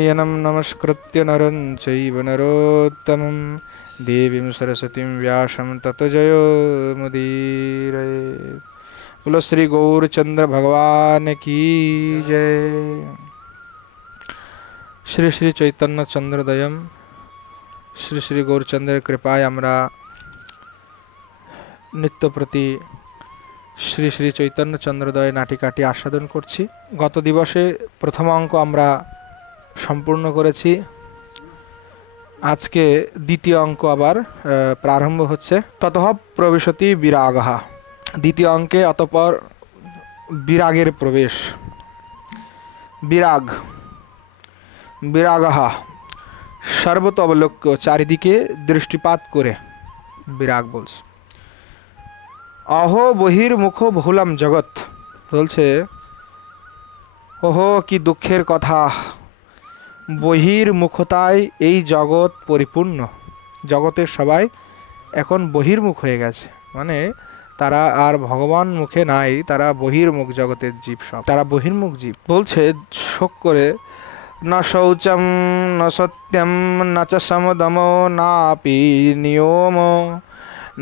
नारायणं नमस्कृत्य नरं चैव नरोत्तमं देवीं सरस्वतीं व्यासं ततो जयो मुदीरये। बोलो श्री गौरचंद्र भगवान की जय। श्री श्री चैतन्य चंद्रोदयम श्री श्री गौरचंद्र कृपाय আমরা নিত্য প্রতি শ্রী শ্রী চৈতন্য চন্দ্রোদয় নাটিকাটি আস্বাদন করছি। গত দিবসে প্রথম অঙ্ক আমরা সম্পূর্ণ করেছি। আজকে দ্বিতীয় অঙ্ক আবার প্রারম্ভ হচ্ছে। ততঃ প্রবিশতি বিরাগः। দ্বিতীয় অঙ্কে অতঃপর বিরাগের প্রবেশ। বিরাগ বিরাগः সর্বত অবলোক্য, চারিদিকে দৃষ্টিপাত করে বিরাগ বলছে। অহো বহির্মুখ বহুলাম জগৎ, বলছে ওহো কি দুঃখের কথা, বহির্মুখতায় এই জগৎ পরিপূর্ণ। জগতের সবাই এখন বহির্মুখ হয়ে গেছে, মানে তারা আর ভগবান মুখে নাই, তারা বহির্মুখ। জগতের জীব সব তারা বহির্মুখ জীব। বলছে শোক করে, ন শৌচম ন সত্যম ন চ সমদম নাপি নিয়ম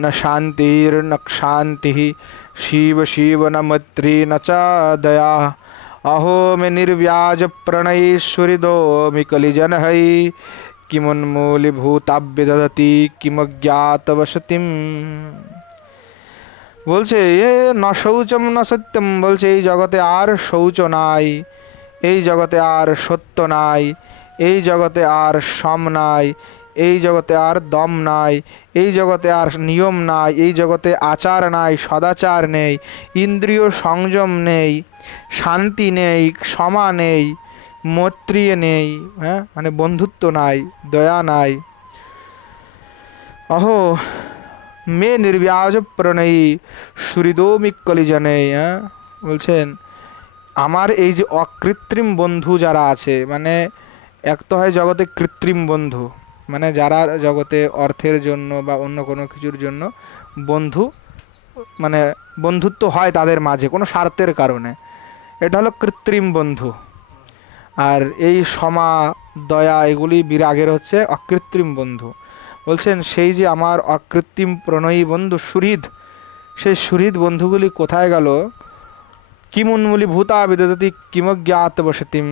न शांतिर्न शांति शिव शिव न मैत्री न च दया। अहो में निर्व्याज प्रणयेश्वरी दो मिकलिजन है किमुन्मूलीभूताभ्य ददति किमज्ञात वसतिम। বলছে এ ন শৌচম ন সত্যম, বলছে এই জগতে আর শৌচ নাই, এই জগতে আর সত্য নাই, এই জগতে আর সম নাই, এই জগতে আর দম নাই, এই জগতে আর নিয়ম নাই, এই জগতে আচার নাই, সদাচার নেই, ইন্দ্রিয় সংযম নেই, শান্তি নেই, ক্ষমা নেই, মৈত্রী নেই, হ্যাঁ মানে বন্ধুত্ব নাই, দয়া নাই। অহো মে নির্ব্যাজ প্রণয়ী সুহৃদোমি কলিজনে। হ্যাঁ বলছেন আমার এই যে অকৃত্রিম বন্ধু যারা আছে, মানে এক তো হয় জগতে কৃত্রিম বন্ধু, মানে যারা জগতে অর্থের জন্য বা অন্য কোনো কিছুর জন্য বন্ধু, মানে বন্ধুত্ব হয় তাদের মাঝে কোনো স্বার্থের কারণে, এটা হলো কৃত্রিম বন্ধু। আর এই ক্ষমা দয়া এগুলি বিরাগের হচ্ছে অকৃত্রিম বন্ধু। বলছেন সেই যে আমার অকৃত্রিম প্রণয়ী বন্ধু সুহৃদ, সেই সুহৃদ বন্ধুগুলি কোথায় গেল? কিমুন্মূলী ভূতা বিদতি কিমজ্ঞাত বসতিম।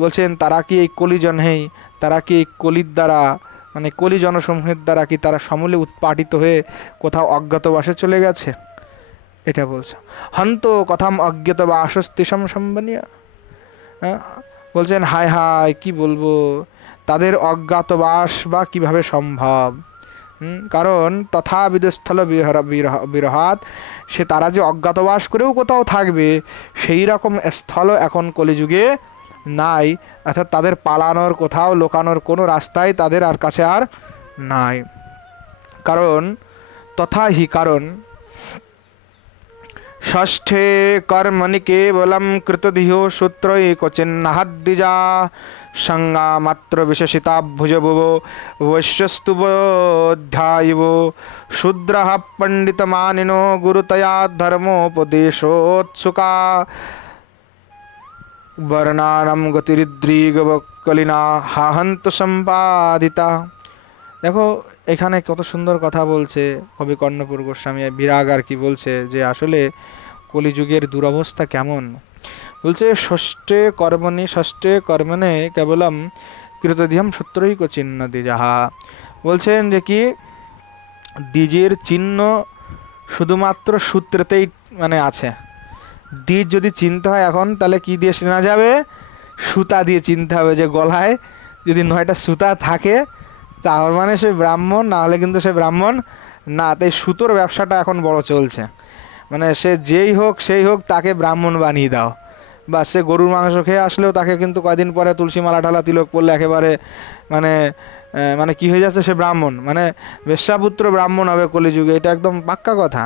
বলছেন তারা কি এই কলিজনেই, তারা কি এই কলির দ্বারা, মানে কলি জনসমূহের দ্বারা কি তারা সমূলে উৎপাটিত হয়ে কোথাও অজ্ঞাতবাসে চলে গেছে? এটা বলছে। হন্ত কথাম অজ্ঞাতবাসস্তিসম সম্বনীয়। হ্যাঁ বলছেন হায় হায় কি বলবো, তাদের অজ্ঞাতবাস বা কিভাবে সম্ভব? কারণ তথা বিদস্থল বিরহাত, সে তারা যে অজ্ঞাতবাস করেও কোথাও থাকবে সেই রকম স্থল এখন কলিযুগে নাই। অর্থাৎ তাদের পালানোর কোথাও লোকানোর কোনো রাস্তাই তাদের আর কাছে আর নাই। কারণ তথা হি, কারণ ষষ্ঠে কর্মণি কেবলম কৃতধিও সূত্রৈকচিহ্নাদ্বিজা সংজ্ঞা মাত্র বিশেষিতা ভুজবুব বৈশ্যস্তুবোধ্যায়ব শূদ্রঃ পণ্ডিতমানিনো গুরুতয়া ধর্মোপদেশোৎসুকা বর্ণানাম গতিরিদ্রিগবকলিনা হাহন্ত সম্পাদিতা। দেখো এখানে কত সুন্দর কথা বলছে কবি কর্ণপুর গোস্বামী। বিরাগ আর কি বলছে যে আসলে কলিযুগের দুরবস্থা কেমন। বলছে ষষ্ঠে কর্মণি, ষষ্ঠে কর্মণে কেবলম কৃতধিয়ম সূত্রৈক চিহ্ন দ্বিজাহা। বলছেন যে কি দ্বিজের চিহ্ন শুধুমাত্র সূত্রেতেই মানে আছে। দ্বিজ যদি চিনতে হয় এখন তাহলে কি দিয়ে চেনা যাবে? সুতা দিয়ে চিনতে হবে। যে গলায় যদি 9টা সুতা থাকে তার মানে সে ব্রাহ্মণ, না হলে কিন্তু সে ব্রাহ্মণ না। তাই সুতোর ব্যবসাটা এখন বড় চলছে, মানে সে যেই হোক সেই হোক তাকে ব্রাহ্মণ বানিয়ে দাও। বা সে গরুর মাংস খেয়ে আসলেও তাকে কিন্তু কয়দিন পরে তুলসী মালা ঢালা তিলক পড়লে একেবারে মানে মানে কি হয়ে যাচ্ছে, সে ব্রাহ্মণ, মানে বেশ্যাপুত্র ব্রাহ্মণ হবে কলিযুগে। এটা একদম পাক্কা কথা,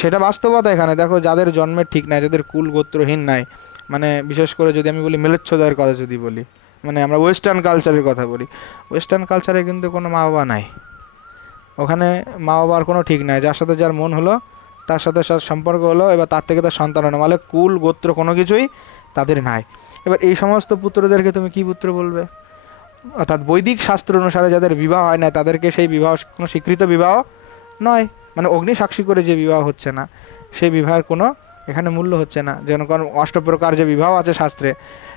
সেটা বাস্তবতা। এখানে দেখো যাদের জন্মের ঠিক নাই, যাদের কুল গোত্রহীন নাই, মানে বিশেষ করে যদি আমি বলি মেলেচ্ছদের কথা যদি বলি, মানে আমরা ওয়েস্টার্ন কালচারের কথা বলি, ওয়েস্টার্ন কালচারে কিন্তু কোনো মা বাবা নাই। ওখানে মা বাবার কোনো ঠিক নাই, যার সাথে যার মন হলো তার সাথে সম্পর্ক হলো, এবার তার থেকে তার সন্তান হলো, মানে কুল গোত্র কোনো কিছুই তাদের নাই। এবার এই সমস্ত পুত্রদেরকে তুমি কি পুত্র বলবে? অর্থাৎ বৈদিক শাস্ত্র অনুসারে যাদের বিবাহ হয় না তাদেরকে সেই বিবাহ কোনো স্বীকৃত বিবাহ নয়, মানে অগ্নি সাক্ষী করে যে বিবাহ হচ্ছে না সেই বিবাহের কোনো এখানে মূল্য হচ্ছে না। যেন কারণ অষ্টপ্রকার যে বিবাহ আছে শাস্ত্রে,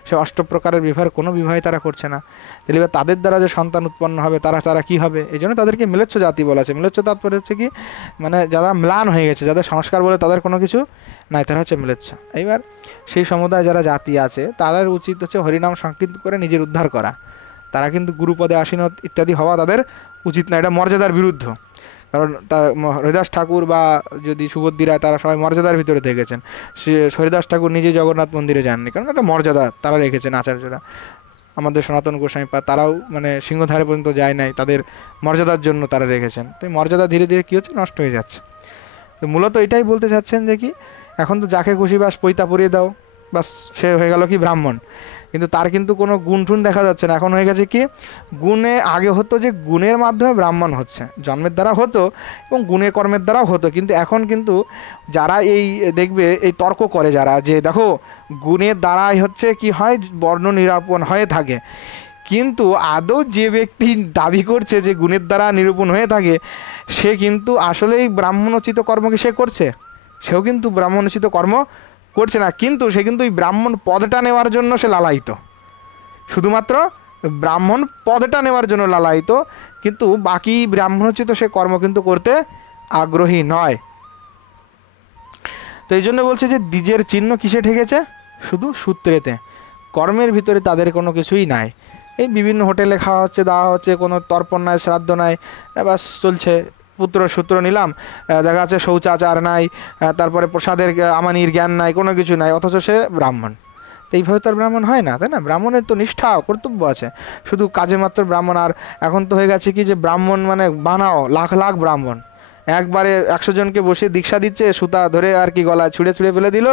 সে অষ্টপ্রকারের বিবাহের কোনো বিবাহই তারা করছে না। তাহলে এবার তাদের দ্বারা যে সন্তান উৎপন্ন হবে তারা কি হবে? এই জন্য তাদেরকে মিলেচ্ছ জাতি বলা আছে। মিলেচ্ছ তাৎপর্য হচ্ছে কি, মানে যারা ম্লান হয়ে গেছে, যাদের সংস্কার বলে তাদের কোনো কিছু নাই, তারা হচ্ছে মিলেচ্ছ। এইবার সেই সমুদায় যারা জাতি আছে তাদের উচিত হচ্ছে হরিনাম সংকীর্তন করে নিজের উদ্ধার করা। তারা কিন্তু গুরুপদে আসীন ইত্যাদি হওয়া তাদের উচিত না, এটা মর্যাদার বিরুদ্ধ। কারণ হরিদাস ঠাকুর বা যদি সুবুদ্ধি রায় তারা সবাই মর্যাদার ভিতরে থেকেছেন। সে হরিদাস ঠাকুর নিজে জগন্নাথ মন্দিরে যাননি, কারণ একটা মর্যাদা তারা রেখেছেন আচার্যরা। আমাদের সনাতন গোস্বামী তারাও মানে সিংহধারে পর্যন্ত যায় নাই, তাদের মর্যাদার জন্য তারা রেখেছেন। তো এই মর্যাদা ধীরে ধীরে কী হচ্ছে, নষ্ট হয়ে যাচ্ছে। তো মূলত এটাই বলতে চাচ্ছেন যে কি, এখন তো যাকে খুশি বাস পৈতা পরিয়ে দাও, বাস সে হয়ে গেল কি ব্রাহ্মণ। কিন্তু তার কিন্তু কোনো গুণ টুন দেখা যাচ্ছে না। এখন হয়ে গেছে কি, গুণে আগে হতো যে গুণের মাধ্যমে ব্রাহ্মণ হচ্ছে, জন্মের দ্বারা হতো এবং গুণে কর্মের দ্বারাও হতো। কিন্তু এখন কিন্তু যারা এই দেখবে এই তর্ক করে যারা, যে দেখো গুণের দ্বারাই হচ্ছে কি হয় বর্ণ নিরূপণ হয়ে থাকে, কিন্তু আদৌ যে ব্যক্তি দাবি করছে যে গুণের দ্বারা নিরূপণ হয়ে থাকে সে কিন্তু আসলেই ব্রাহ্মণোচিত কর্ম কি সে করছে? সেও কিন্তু ব্রাহ্মণোচিত কর্ম করছে না, কিন্তু সে কিন্তু ওই ব্রাহ্মণ পদটা নেওয়ার জন্য সে লালায়িত, শুধুমাত্র ব্রাহ্মণ পদটা নেওয়ার জন্য লালায়িত, কিন্তু বাকি ব্রাহ্মণোচিত সে কর্ম কিন্তু করতে আগ্রহী নয়। তো এই জন্য বলছে যে দ্বিজের চিহ্ন কিসে ঠেকেছে? শুধু সূত্রেতে, কর্মের ভিতরে তাদের কোনো কিছুই নাই। এই বিভিন্ন হোটেলে খাওয়া হচ্ছে, দেওয়া হচ্ছে, কোনো তর্পণ নাই, শ্রাদ্ধ নাই, এবার চলছে পুত্র সূত্র নিলাম, দেখা যাচ্ছে শৌচাচার নাই, তারপরে প্রসাদের আমানির জ্ঞান নাই, কোনো কিছু নাই, অথচ সে ব্রাহ্মণ। তো এইভাবে তো আর ব্রাহ্মণ হয় না, তাই না? ব্রাহ্মণের তো নিষ্ঠা কর্তব্য আছে, শুধু কাজে মাত্র ব্রাহ্মণ। আর এখন তো হয়ে গেছে কি যে ব্রাহ্মণ মানে বানাও লাখ লাখ ব্রাহ্মণ, একবারে 100 জনকে বসে দীক্ষা দিচ্ছে, সুতা ধরে আর কি গলায় ছুঁড়ে ছুঁড়ে ফেলে দিল,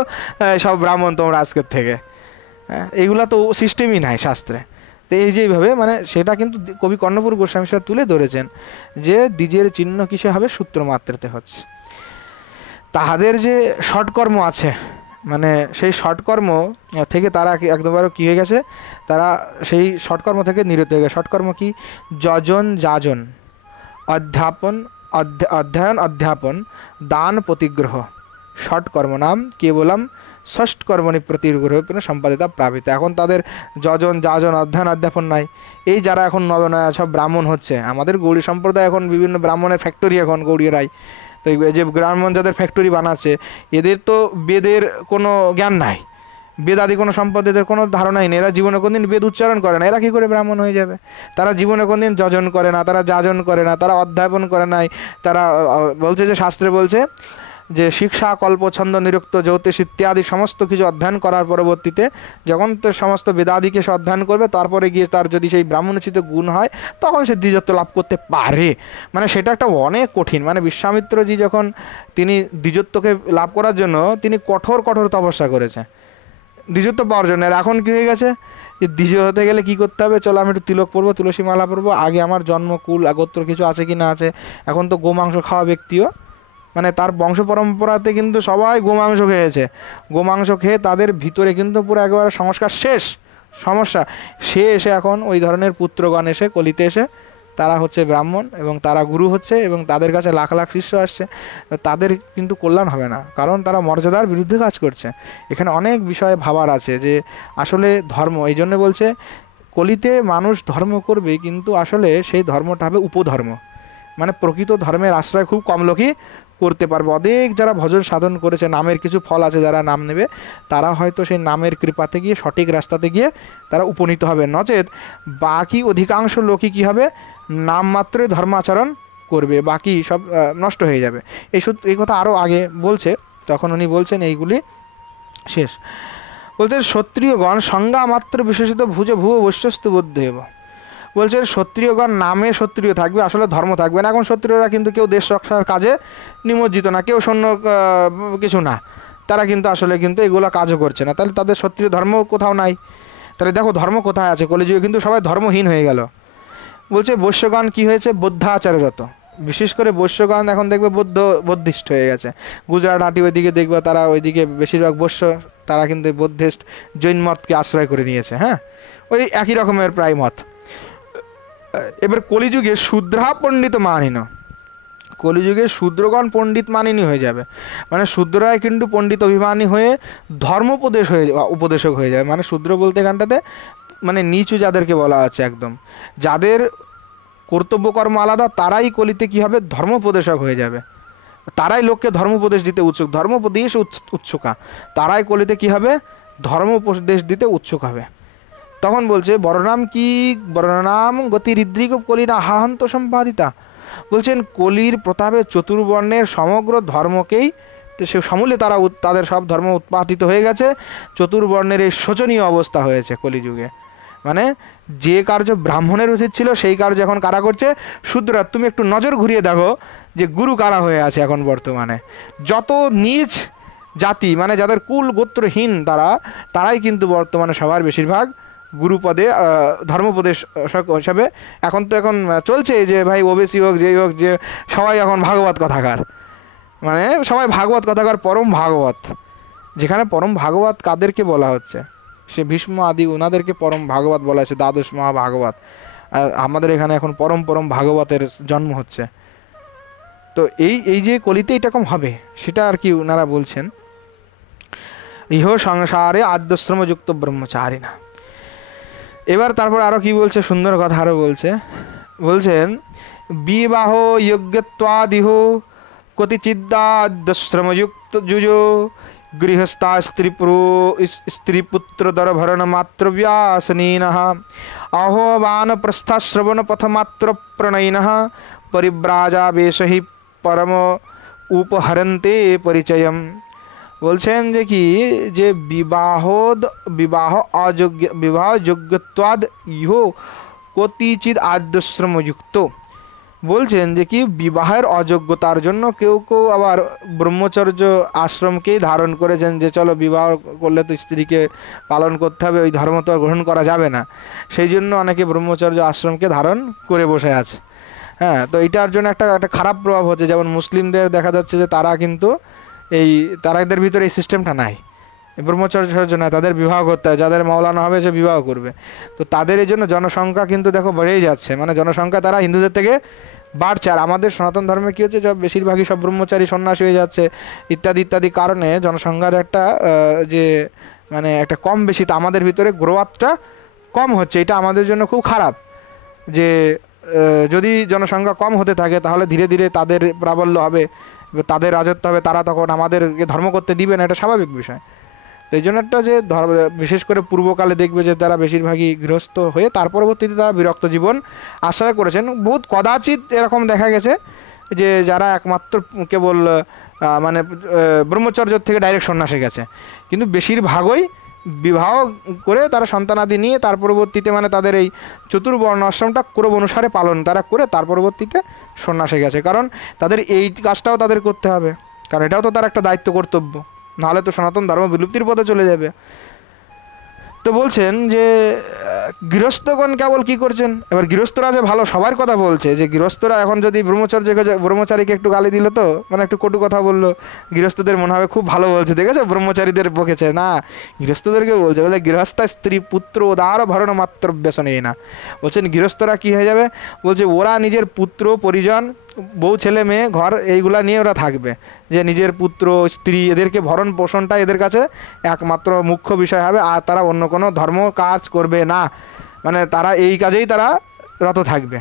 সব ব্রাহ্মণ তোমরা আজকের থেকে। এইগুলা তো সিস্টেমই নাই শাস্ত্রে। তো এই যেভাবে মানে সেটা কিন্তু কবি কর্ণপুর গোস্বামী সাহেব তুলে ধরেছেন যে দ্বিজের চিহ্ন কিসে হবে? সূত্র মাত্রাতে হচ্ছে। তাহাদের যে ষটকর্ম আছে, মানে সেই ষটকর্ম থেকে তারা একদমবারও কী হয়ে গেছে, তারা সেই ষটকর্ম থেকে নিরত হয়ে গেছে। ষটকর্ম কি? যজন যাজন, অধ্যাপন অধ্যয়ন অধ্যাপন, দান প্রতিগ্রহ, ষটকর্ম নাম কেবলম ষষ্ঠকর্মণি প্রতিগ্রহ সম্পাদিতা প্রাপিত। এখন তাদের যজন যাজন অধ্যয়ন অধ্যাপন নাই। এই যারা এখন নয় সব ব্রাহ্মণ হচ্ছে, আমাদের গৌড়ী সম্প্রদায় এখন বিভিন্ন ব্রাহ্মণের ফ্যাক্টরি, এখন গৌড়ীয়রাই তো যে ব্রাহ্মণ যাদের ফ্যাক্টরি বানাচ্ছে, এদের তো বেদের কোনো জ্ঞান নাই, বেদাদি কোনো সম্পদ এদের কোনো ধারণাই নেই, এরা জীবনে কোনদিন বেদ উচ্চারণ করে না, এরা কী করে ব্রাহ্মণ হয়ে যাবে? তারা জীবনে কোনদিন যজন করে না, তারা যাজন করে না, তারা অধ্যাপন করে নাই। তারা বলছে যে শাস্ত্রে বলছে যে শিক্ষা কল্প ছন্দ নিরুক্ত জ্যোতিষ ইত্যাদি সমস্ত কিছু অধ্যয়ন করার পরবর্তীতে যখন তো সমস্ত বেদাদিকে সে অধ্যয়ন করবে, তারপরে গিয়ে তার যদি সেই ব্রাহ্মণোচিত গুণ হয় তখন সে দ্বিজত্ব লাভ করতে পারে। মানে সেটা একটা অনেক কঠিন, মানে বিশ্বামিত্রজি যখন তিনি দ্বিজত্বকে লাভ করার জন্য তিনি কঠোর কঠোর তপস্যা করেছে দ্বিজত্ব পাওয়ার জন্য। আর এখন কী হয়ে গেছে যে দ্বিজ হতে গেলে কী করতে হবে, চলো আমি একটু তিলক পরবো, তুলসী মালা পরবো, আগে আমার জন্ম কুল গোত্র কিছু আছে কি না আছে। এখন তো গোমাংস খাওয়া ব্যক্তিও, মানে তার বংশ পরম্পরাতে কিন্তু সবাই গোমাংস খেয়েছে, গোমাংস খেয়ে তাদের ভিতরে কিন্তু পুরো একেবারে সংস্কার শেষ, সমস্যা। সে এসে এখন ওই ধরনের পুত্রগণ এসে কলিতে এসে তারা হচ্ছে ব্রাহ্মণ এবং তারা গুরু হচ্ছে এবং তাদের কাছে লাখ লাখ শিষ্য আসছে, তাদের কিন্তু কল্যাণ হবে না, কারণ তারা মর্যাদার বিরুদ্ধে কাজ করছে। এখানে অনেক বিষয়ে ভাবার আছে যে আসলে ধর্ম, এই জন্য বলছে কলিতে মানুষ ধর্ম করবে, কিন্তু আসলে সেই ধর্মটা হবে উপধর্ম, মানে প্রকৃত ধর্মের আশ্রয় খুব কম লোকই করতে পারবে। অনেক যারা ভজন সাধন করেছে, নামের কিছু ফল আছে, যারা নাম নেবে তারা হয়তো সেই নামের কৃপাতে গিয়ে সঠিক রাস্তাতে গিয়ে তারা উপনীত হবে, নচেত বাকি অধিকাংশ লোকই কী হবে, নামমাত্রই ধর্মাচরণ করবে, বাকি সব নষ্ট হয়ে যাবে। এই কথা আরও আগে বলছে, তখন উনি বলছেন এইগুলি শেষ। বলছে ক্ষত্রিয়গণ সংজ্ঞা মাত্র বিশেষিত ভুজ ভুব বৈশ্যস্তু বৌদ্ধ এব। বলছে ক্ষত্রিয়গণ নামে ক্ষত্রিয় থাকবে, আসলে ধর্ম থাকবে না। এখন ক্ষত্রিয়রা কিন্তু কেউ দেশ রক্ষার কাজে নিমজ্জিত না, কেউ সৈন্য কিছু না, তারা কিন্তু আসলে কিন্তু এগুলো কাজও করছে না, তাহলে তাদের ক্ষত্রিয় ধর্ম কোথাও নাই। তাহলে দেখো ধর্ম কোথায় আছে, কলিযুগে কিন্তু সবাই ধর্মহীন হয়ে গেল। বলছে বৈশ্যগণ কী হয়েছে, বৌদ্ধাচাররত, বিশেষ করে বৈশ্যগণ এখন দেখবে বৌদ্ধিষ্ঠ হয়ে গেছে। গুজরাট হাটি ওইদিকে দেখবে তারা ওইদিকে বেশিরভাগ বৈশ্য তারা কিন্তু বৌদ্ধিস্ট জৈন মতকে আশ্রয় করে নিয়েছে। হ্যাঁ, ওই একই রকমের প্রায় মত। এবার কলিযুগে শূদ্রা পণ্ডিত মানিন, কলিযুগে শূদ্রগণ পণ্ডিত মানিনী হয়ে যাবে, মানে শূদ্ররাই কিন্তু পণ্ডিত অভিমানী হয়ে ধর্মোপদেশ হয়ে উপদেশক হয়ে যাবে। মানে শূদ্র বলতে এখানটাতে মানে নিচু যাদেরকে বলা আছে, একদম যাদের কর্তব্যকর্ম আলাদা, তারাই কলিতে কি হবে, ধর্মোপদেশক হয়ে যাবে। তারাই লোককে ধর্মোপদেশ দিতে উৎসুক, ধর্মোপদেশ উৎসুকা, তারাই কলিতে কি হবে, ধর্মোপদেশ দিতে উৎসুক হবে। তখন বলছে বর্ণাম কি বর্ণনাম গতি হৃদ্রিক কলিনা হাহন্ত সম্পাদিতা, বলছেন কলির প্রতাপে চতুর্বর্ণের সমগ্র ধর্মকেই সে সমূলে তারা তাদের সব ধর্ম উৎপাদিত হয়ে গেছে। চতুর্বর্ণের এই শোচনীয় অবস্থা হয়েছে কলিযুগে। মানে যে কার্য ব্রাহ্মণের উচিত ছিল সেই কার্য এখন কারা করছে, শূদ্ররা। তুমি একটু নজর ঘুরিয়ে দেখো যে গুরু কারা হয়ে আছে এখন বর্তমানে। যত নীচ জাতি, মানে যাদের কুল গোত্রহীন তারাই কিন্তু বর্তমানে সবার বেশিরভাগ গুরুপদে ধর্মোপদেশ হিসাবে। এখন চলছে যে ভাই ওবিসি হোক, যেই হোক, যে সবাই এখন ভাগবত কথাকার, মানে সবাই ভাগবত কথাকার, পরম ভাগবত। যেখানে পরম ভাগবত কাদেরকে বলা হচ্ছে, সে ভীষ্ম আদি ওনাদেরকে পরম ভাগবত বলা হচ্ছে, দ্বাদশ মহাভাগবত। আর আমাদের এখানে এখন পরম পরম ভাগবতের জন্ম হচ্ছে। তো এই যে কলিতে এরকম হবে সেটা আর কি ওনারা বলছেন। ইহ সংসারে আদ্যশ্রমযুক্ত ব্রহ্মচারিণা। এবার তারপর আরও কি বলছে, সুন্দর কথা আরও বলছেন বিবাহ যোগ্যত্বাদিহ কতিচিদ্দাদ্যশ্রমযুক্ত যুজো গৃহস্থা স্ত্রীপুত্র দরভরণ মাত্র ব্যাসনীনঃ আহ্বান প্রস্থাশ্রবণ পথমাত্র প্রণয়িনঃ পরিব্রাজাবেশ হি পরম উপহরন্তে পরিচয়ম। বলছেন যে কি, যে বিবাহ যোগ্যত্বাদ ইহ কতিচিৎ আদ্যশ্রমযুক্ত। বলছেন যে কি বিবাহের অযোগ্যতার জন্য কেউ আবার ব্রহ্মচর্য আশ্রমকেই ধারণ করেছেন, যে চলো বিবাহ করলে তো স্ত্রীকে পালন করতে হবে, ওই ধর্ম তো গ্রহণ করা যাবে না, সেই জন্য অনেকে ব্রহ্মচর্য আশ্রমকে ধারণ করে বসে আছে। হ্যাঁ, তো এটার জন্য একটা খারাপ প্রভাব হচ্ছে। যেমন মুসলিমদের দেখা যাচ্ছে যে তারা কিন্তু তারাদের ভিতরে এই সিস্টেমটা নাই, ব্রহ্মচর্যের জন্য তাদের বিবাহ করতে হয়, যাদের মৌলানা হবে সে বিবাহ করবে। তো তাদের এই জন্য জনসংখ্যা কিন্তু দেখো বেড়েই যাচ্ছে, মানে জনসংখ্যা তারা হিন্দুদের থেকে বাড়ছে। আর আমাদের সনাতন ধর্মে কী হচ্ছে, বেশিরভাগই সব ব্রহ্মচারী সন্ন্যাসী হয়ে যাচ্ছে ইত্যাদি ইত্যাদি কারণে জনসংখ্যার একটা যে মানে একটা কম বেশি, তা আমাদের ভিতরে গ্রোথটা কম হচ্ছে। এটা আমাদের জন্য খুব খারাপ, যে যদি জনসংখ্যা কম হতে থাকে তাহলে ধীরে ধীরে তাদের প্রাবল্য হবে, তাদের রাজত্ব হবে, তারা তখন আমাদেরকে ধর্ম করতে দিবে না, এটা স্বাভাবিক বিষয়। তো এই জন্য একটা যে বিশেষ করে পূর্বকালে দেখবে যে তারা বেশিরভাগই গৃহস্থ হয়ে তার পরবর্তীতে তারা বিরক্ত জীবন আশ্রয় করেছেন। বহুত কদাচিৎ এরকম দেখা গেছে যে যারা একমাত্র কেবল মানে ব্রহ্মচর্য থেকে ডাইরেক্ট সন্ন্যাসে গেছে, কিন্তু বেশিরভাগই বিবাহ করে তারা সন্তানাদি নিয়ে তার পরবর্তীতে মানে তাদের এই চতুর্বর্ণ আশ্রমটা ক্রম অনুসারে পালন তারা করে তার পরবর্তীতে সন্ন্যাসে গেছে। কারণ তাদের এই কাজটাও তাদের করতে হবে, কারণ এটাও তো তার একটা দায়িত্ব কর্তব্য, নাহলে তো সনাতন ধর্ম বিলুপ্তির পথে চলে যাবে। তো বলছেন যে গৃহস্থগণ কেবল কি করছেন, এবার গৃহস্থরা যে ভালো সবার কথা বলছে, যে গৃহস্থরা এখন যদি ব্রহ্মচারীকে একটু গালি দিল, তো মানে একটু কটু কথা বললো, গৃহস্থদের মনে হবে খুব ভালো বলছে, দেখেছো ব্রহ্মচারীদের বকেছে না, গৃহস্থদেরকে বলছে, বলে গৃহস্থা স্ত্রী পুত্র উদার ভরণ মাত্র ব্যসনে না। বলছেন গৃহস্থরা কি হয়ে যাবে, বলছে ওরা নিজের পুত্র পরিজন বউ ছেলে মেয়ে ঘর এইগুলা নিয়ে ওরা থাকবে, যে নিজের পুত্র স্ত্রী এদেরকে ভরণ পোষণটা এদের কাছে একমাত্র মুখ্য বিষয় হবে, আর তারা অন্য কোনো ধর্ম কাজ করবে না, মানে তারা এই কাজেই তারা রত থাকবে।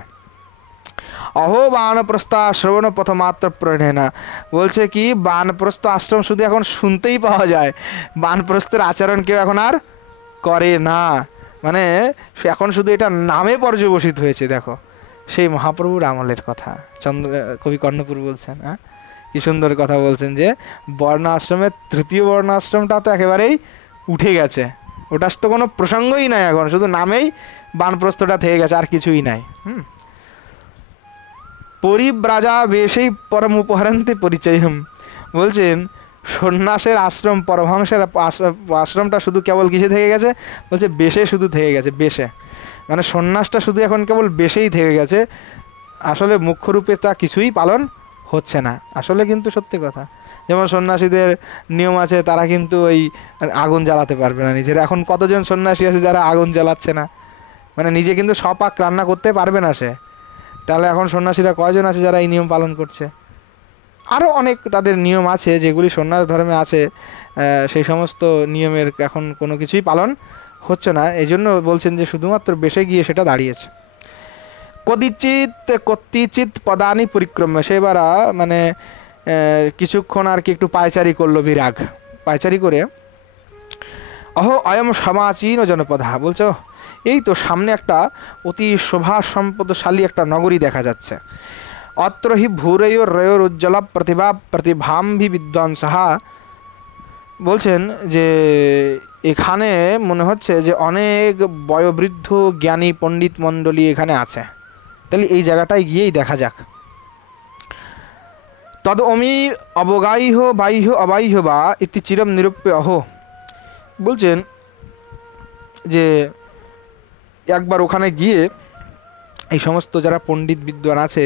অহো বানপ্রস্থ শ্রবণ পথ মাত্র প্রেরণা। বলছে কি বানপ্রস্থ আশ্রম শুধু এখন শুনতেই পাওয়া যায়, বানপ্রস্থের আচরণ কেউ এখন আর করে না, মানে এখন শুধু এটা নামে পর্যবসিত হয়েছে। দেখো সেই মহাপ্রভুর আমলের কথা কবি কর্ণপুর বলছেন। হ্যাঁ, কি সুন্দর কথা বলছেন যে বর্ণ আশ্রমের তৃতীয় বর্ণ আশ্রমটা তো একেবারেই উঠে গেছে, ওটার তো কোনো প্রসঙ্গই নাই, এখন শুধু নামেই বানপ্রস্থটা থেকে গেছে, আর কিছুই নাই। পরিব্রাজা বেশেই পরম উপহারান্তে পরিচয়ম। বলছেন সন্ন্যাসের আশ্রম পরমহংসের আশ্রমটা শুধু কেবল কিসে থেকে গেছে, বলছে বেশে শুধু থেকে গেছে, বেশে, মানে সন্ন্যাসটা শুধু এখন কেবল বেশেই থেকে গেছে, আসলে মুখ্যরূপে তা কিছুই পালন হচ্ছে না। আসলে কিন্তু সত্যি কথা, যেমন সন্ন্যাসীদের নিয়ম আছে, তারা কিন্তু ওই আগুন জ্বালাতে পারবে না নিজের। এখন কতজন সন্ন্যাসী আছে যারা আগুন জ্বালাচ্ছে না, মানে নিজে কিন্তু স্বপাক রান্না করতে পারবে না সে। তাহলে এখন সন্ন্যাসীরা কয়জন আছে যারা এই নিয়ম পালন করছে? আরও অনেক তাদের নিয়ম আছে যেগুলি সন্ন্যাস ধর্মে আছে, সেই সমস্ত নিয়মের এখন কোনো কিছুই পালন হচ্ছে না। এই জন্য বলছেন যে শুধুমাত্র বেশে গিয়ে সেটা দাঁড়িয়েছে। কতিচিত পদানি পরিক্রম্য, সে এবার মানে কিছুক্ষণ আর কি একটু পায়চারি করলো, বিরাগ পায়চারি করে। অহো অয়ম সমাচীন জনপদা, বলছো এই তো সামনে একটা অতি শোভা সম্পদশালী একটা নগরী দেখা যাচ্ছে। অত্র হি ভূরয়োর রয়োর উজ্জ্বলা প্রতিভা প্রতিভাম্ভি বিদ্বাংসহা, বলছেন যে এখানে মনে হচ্ছে যে অনেক বয়োবৃদ্ধ জ্ঞানী পণ্ডিত মণ্ডলী এখানে আছে, তাহলে এই জায়গাটায় গিয়েই দেখা যাক। তদ অমি অবগাইহ বাইহ অবাইহ বা ইতি চিরম নিরূপ্য অহো, বলছেন যে একবার ওখানে গিয়ে এই সমস্ত যারা পণ্ডিত বিদ্বান আছে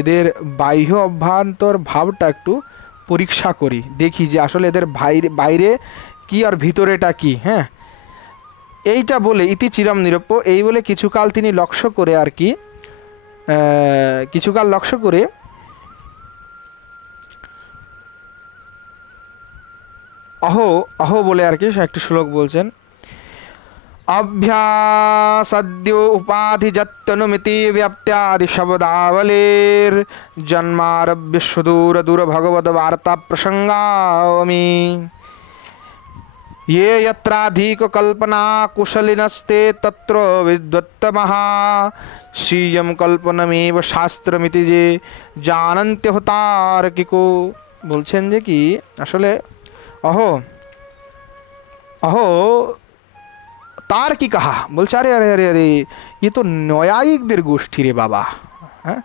এদের বাহ্য অভ্যন্তর ভাবটা একটু পরীক্ষা করি, দেখি যে আসলে এদের বাইরে কি আর ভিতরেটা কি। হ্যাঁ, এইটা বলে ইতি চিরম নিরূপ্য, এই বলে কিছুকাল তিনি লক্ষ্য করে আর কি, কিছুকাল লক্ষ্য করে অহো অহো বলে আর কি একটি শ্লোক বলছেন। अभ्यासद्यो उपाधिजत्यनुमिति व्याप्त्यादि शब्दावलेर जन्मारभ्य सुदूर दूर भगवद वार्ता प्रसंगावमी ये यत्राधिक कल्पना कुशलिनस्ते तत्र विद्वत्तमः श्रियं कल्पनमेव शास्त्रमिति जे जानन्त्य तार्किको, বলছেন যে কি আসলে অহো অহো তার কি কাহা, বলছে আরে আরে আরে আরে এ তো নয়ায়িকদের গোষ্ঠী রে বাবা। হ্যাঁ,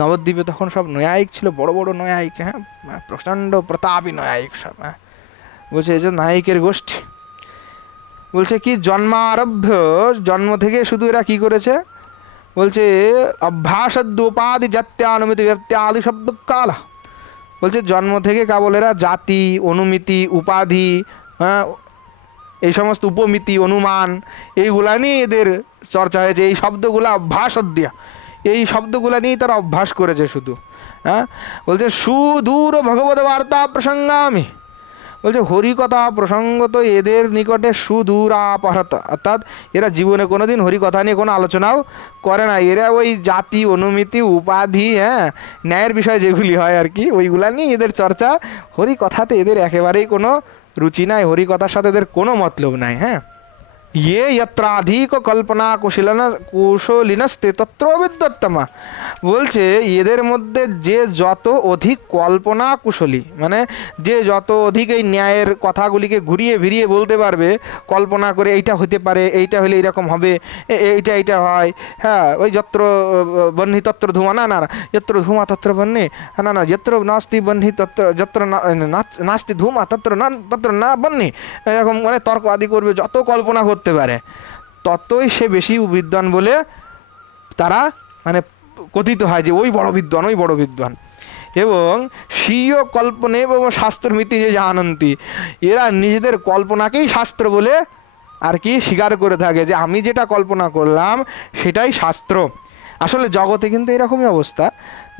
নবদ্বীপে তখন সব নয়ায়িক ছিল, বড় বড় নয়ায়িক, হ্যাঁ প্রচণ্ড প্রতাপী নয়ায়িক সব। হ্যাঁ, বলছে এই যে নায়িকের গোষ্ঠী। বলছে কি জন্মারভ্য, জন্ম থেকে শুধু এরা কি করেছে, বলছে অভ্যাসদ্যোপাধি জাত্যানুমিতি ব্যক্ত্যাদি শব্দ কালা, বলছে জন্ম থেকে কেবল এরা জাতি অনুমিতি উপাধি, হ্যাঁ এই সমস্ত উপমিতি অনুমান এইগুলা নিয়ে এদের চর্চা হয়েছে। এই শব্দগুলো অভ্যাসদ্য, এই শব্দগুলো নিয়েই তারা অভ্যাস করেছে শুধু। হ্যাঁ, বলছে সুদূর ভগবত বার্তা প্রসঙ্গামি, বলছে হরিকথা প্রসঙ্গ তো এদের নিকটে সুদূরাপহত, অর্থাৎ এরা জীবনে কোনো দিন হরিকথা নিয়ে কোনো আলোচনাও করে না। এরা ওই জাতি অনুমিতি উপাধি, হ্যাঁ ন্যায়ের বিষয় যেগুলি হয় আর কি ওইগুলা নিয়ে এদের চর্চা, হরিকথাতে এদের একেবারেই কোনো রুচি নাই, হরিকথার সাথে এদের কোনো মতলব নাই। হ্যাঁ, ये यत्राधिक कल्पना কুশলিনস্তে তত্র বিদ্বত্তমা, বলছে এদের মধ্যে যে যত অধিক কল্পনা কুশলী, মানে যে যত অধিক এই ন্যায়ের কথাগুলিকে ঘুরিয়ে ফিরিয়ে বলতে পারবে, কল্পনা করে এইটা হতে পারে, এইটা হলে এইরকম হবে, এইটা এইটা হয়। হ্যাঁ, ওই যত্র বহ্নি তত্র ধূমা, না না না যত্র ধূমা তত্র বহ্নি, না না যত্র নাস্তি বহ্নি তত্র যত্র নাস্তি ধূমা তত্র না তত্র না বহ্নি, এরকম মানে তর্ক আদি করবে। যত কল্পনা করতে পারে ততই সে বেশি বিদ্বান বলে তারা মানে কথিত হয় যে ওই বড় বিদ্বান, ওই বড় বিদ্বান। এবং স্বীয় কল্পনে এবং শাস্ত্রমিতি যে জানন্তি, এরা নিজেদের কল্পনাকেই শাস্ত্র বলে আর কি স্বীকার করে থাকে, যে আমি যেটা কল্পনা করলাম সেটাই শাস্ত্র। আসলে জগতে কিন্তু এরকমই অবস্থা,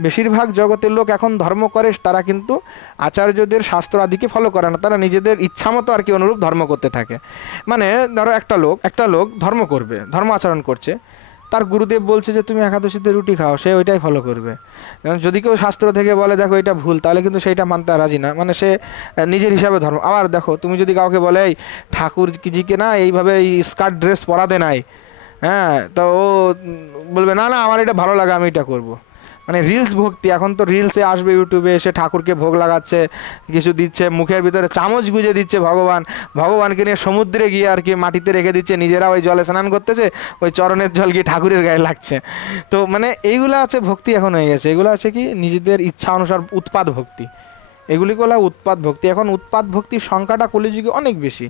বেশিরভাগ জগতের লোক এখন ধর্ম করে তারা কিন্তু আচার্যদের শাস্ত্র আদিকে ফলো করে না, তারা নিজেদের ইচ্ছা মতো আর কি অনুরূপ ধর্ম করতে থাকে। মানে ধরো একটা লোক ধর্ম করবে, ধর্ম আচরণ করছে, তার গুরুদেব বলছে যে তুমি একাদশীতে রুটি খাও, সে ওইটাই ফলো করবে। যদি কেউ শাস্ত্র থেকে বলে দেখো এটা ভুল, তাহলে কিন্তু সেইটা মানতে রাজি না, মানে সে নিজের হিসাবে ধর্ম। আবার দেখো তুমি যদি কাউকে বলে এই ঠাকুরজিকে না এইভাবে এই স্কার্ট ড্রেস পরাতে নাই, হ্যাঁ তো ও বলবে না না আমার এটা ভালো লাগে আমি এটা করবো। মানে রিলস ভক্তি, এখন তো রিলসে আসবে ইউটিউবে এসে ঠাকুরকে ভোগ লাগাচ্ছে, কিছু দিচ্ছে, মুখের ভিতরে চামচ গুঁজে দিচ্ছে ভগবানকে নিয়ে সমুদ্রে গিয়ে আর কি মাটিতে রেখে দিচ্ছে, নিজেরা ওই জলে স্নান করতেছে, ওই চরণের জল গিয়ে ঠাকুরের গায়ে লাগছে। তো মানে এইগুলো আছে ভক্তি এখন হয়ে গেছে, এগুলো আছে কি নিজেদের ইচ্ছা অনুসার উৎপাদ ভক্তি। এগুলিকে বলা উৎপাত ভক্তি। এখন উৎপাত ভক্তির সংখ্যাটা কলিযুগে অনেক বেশি।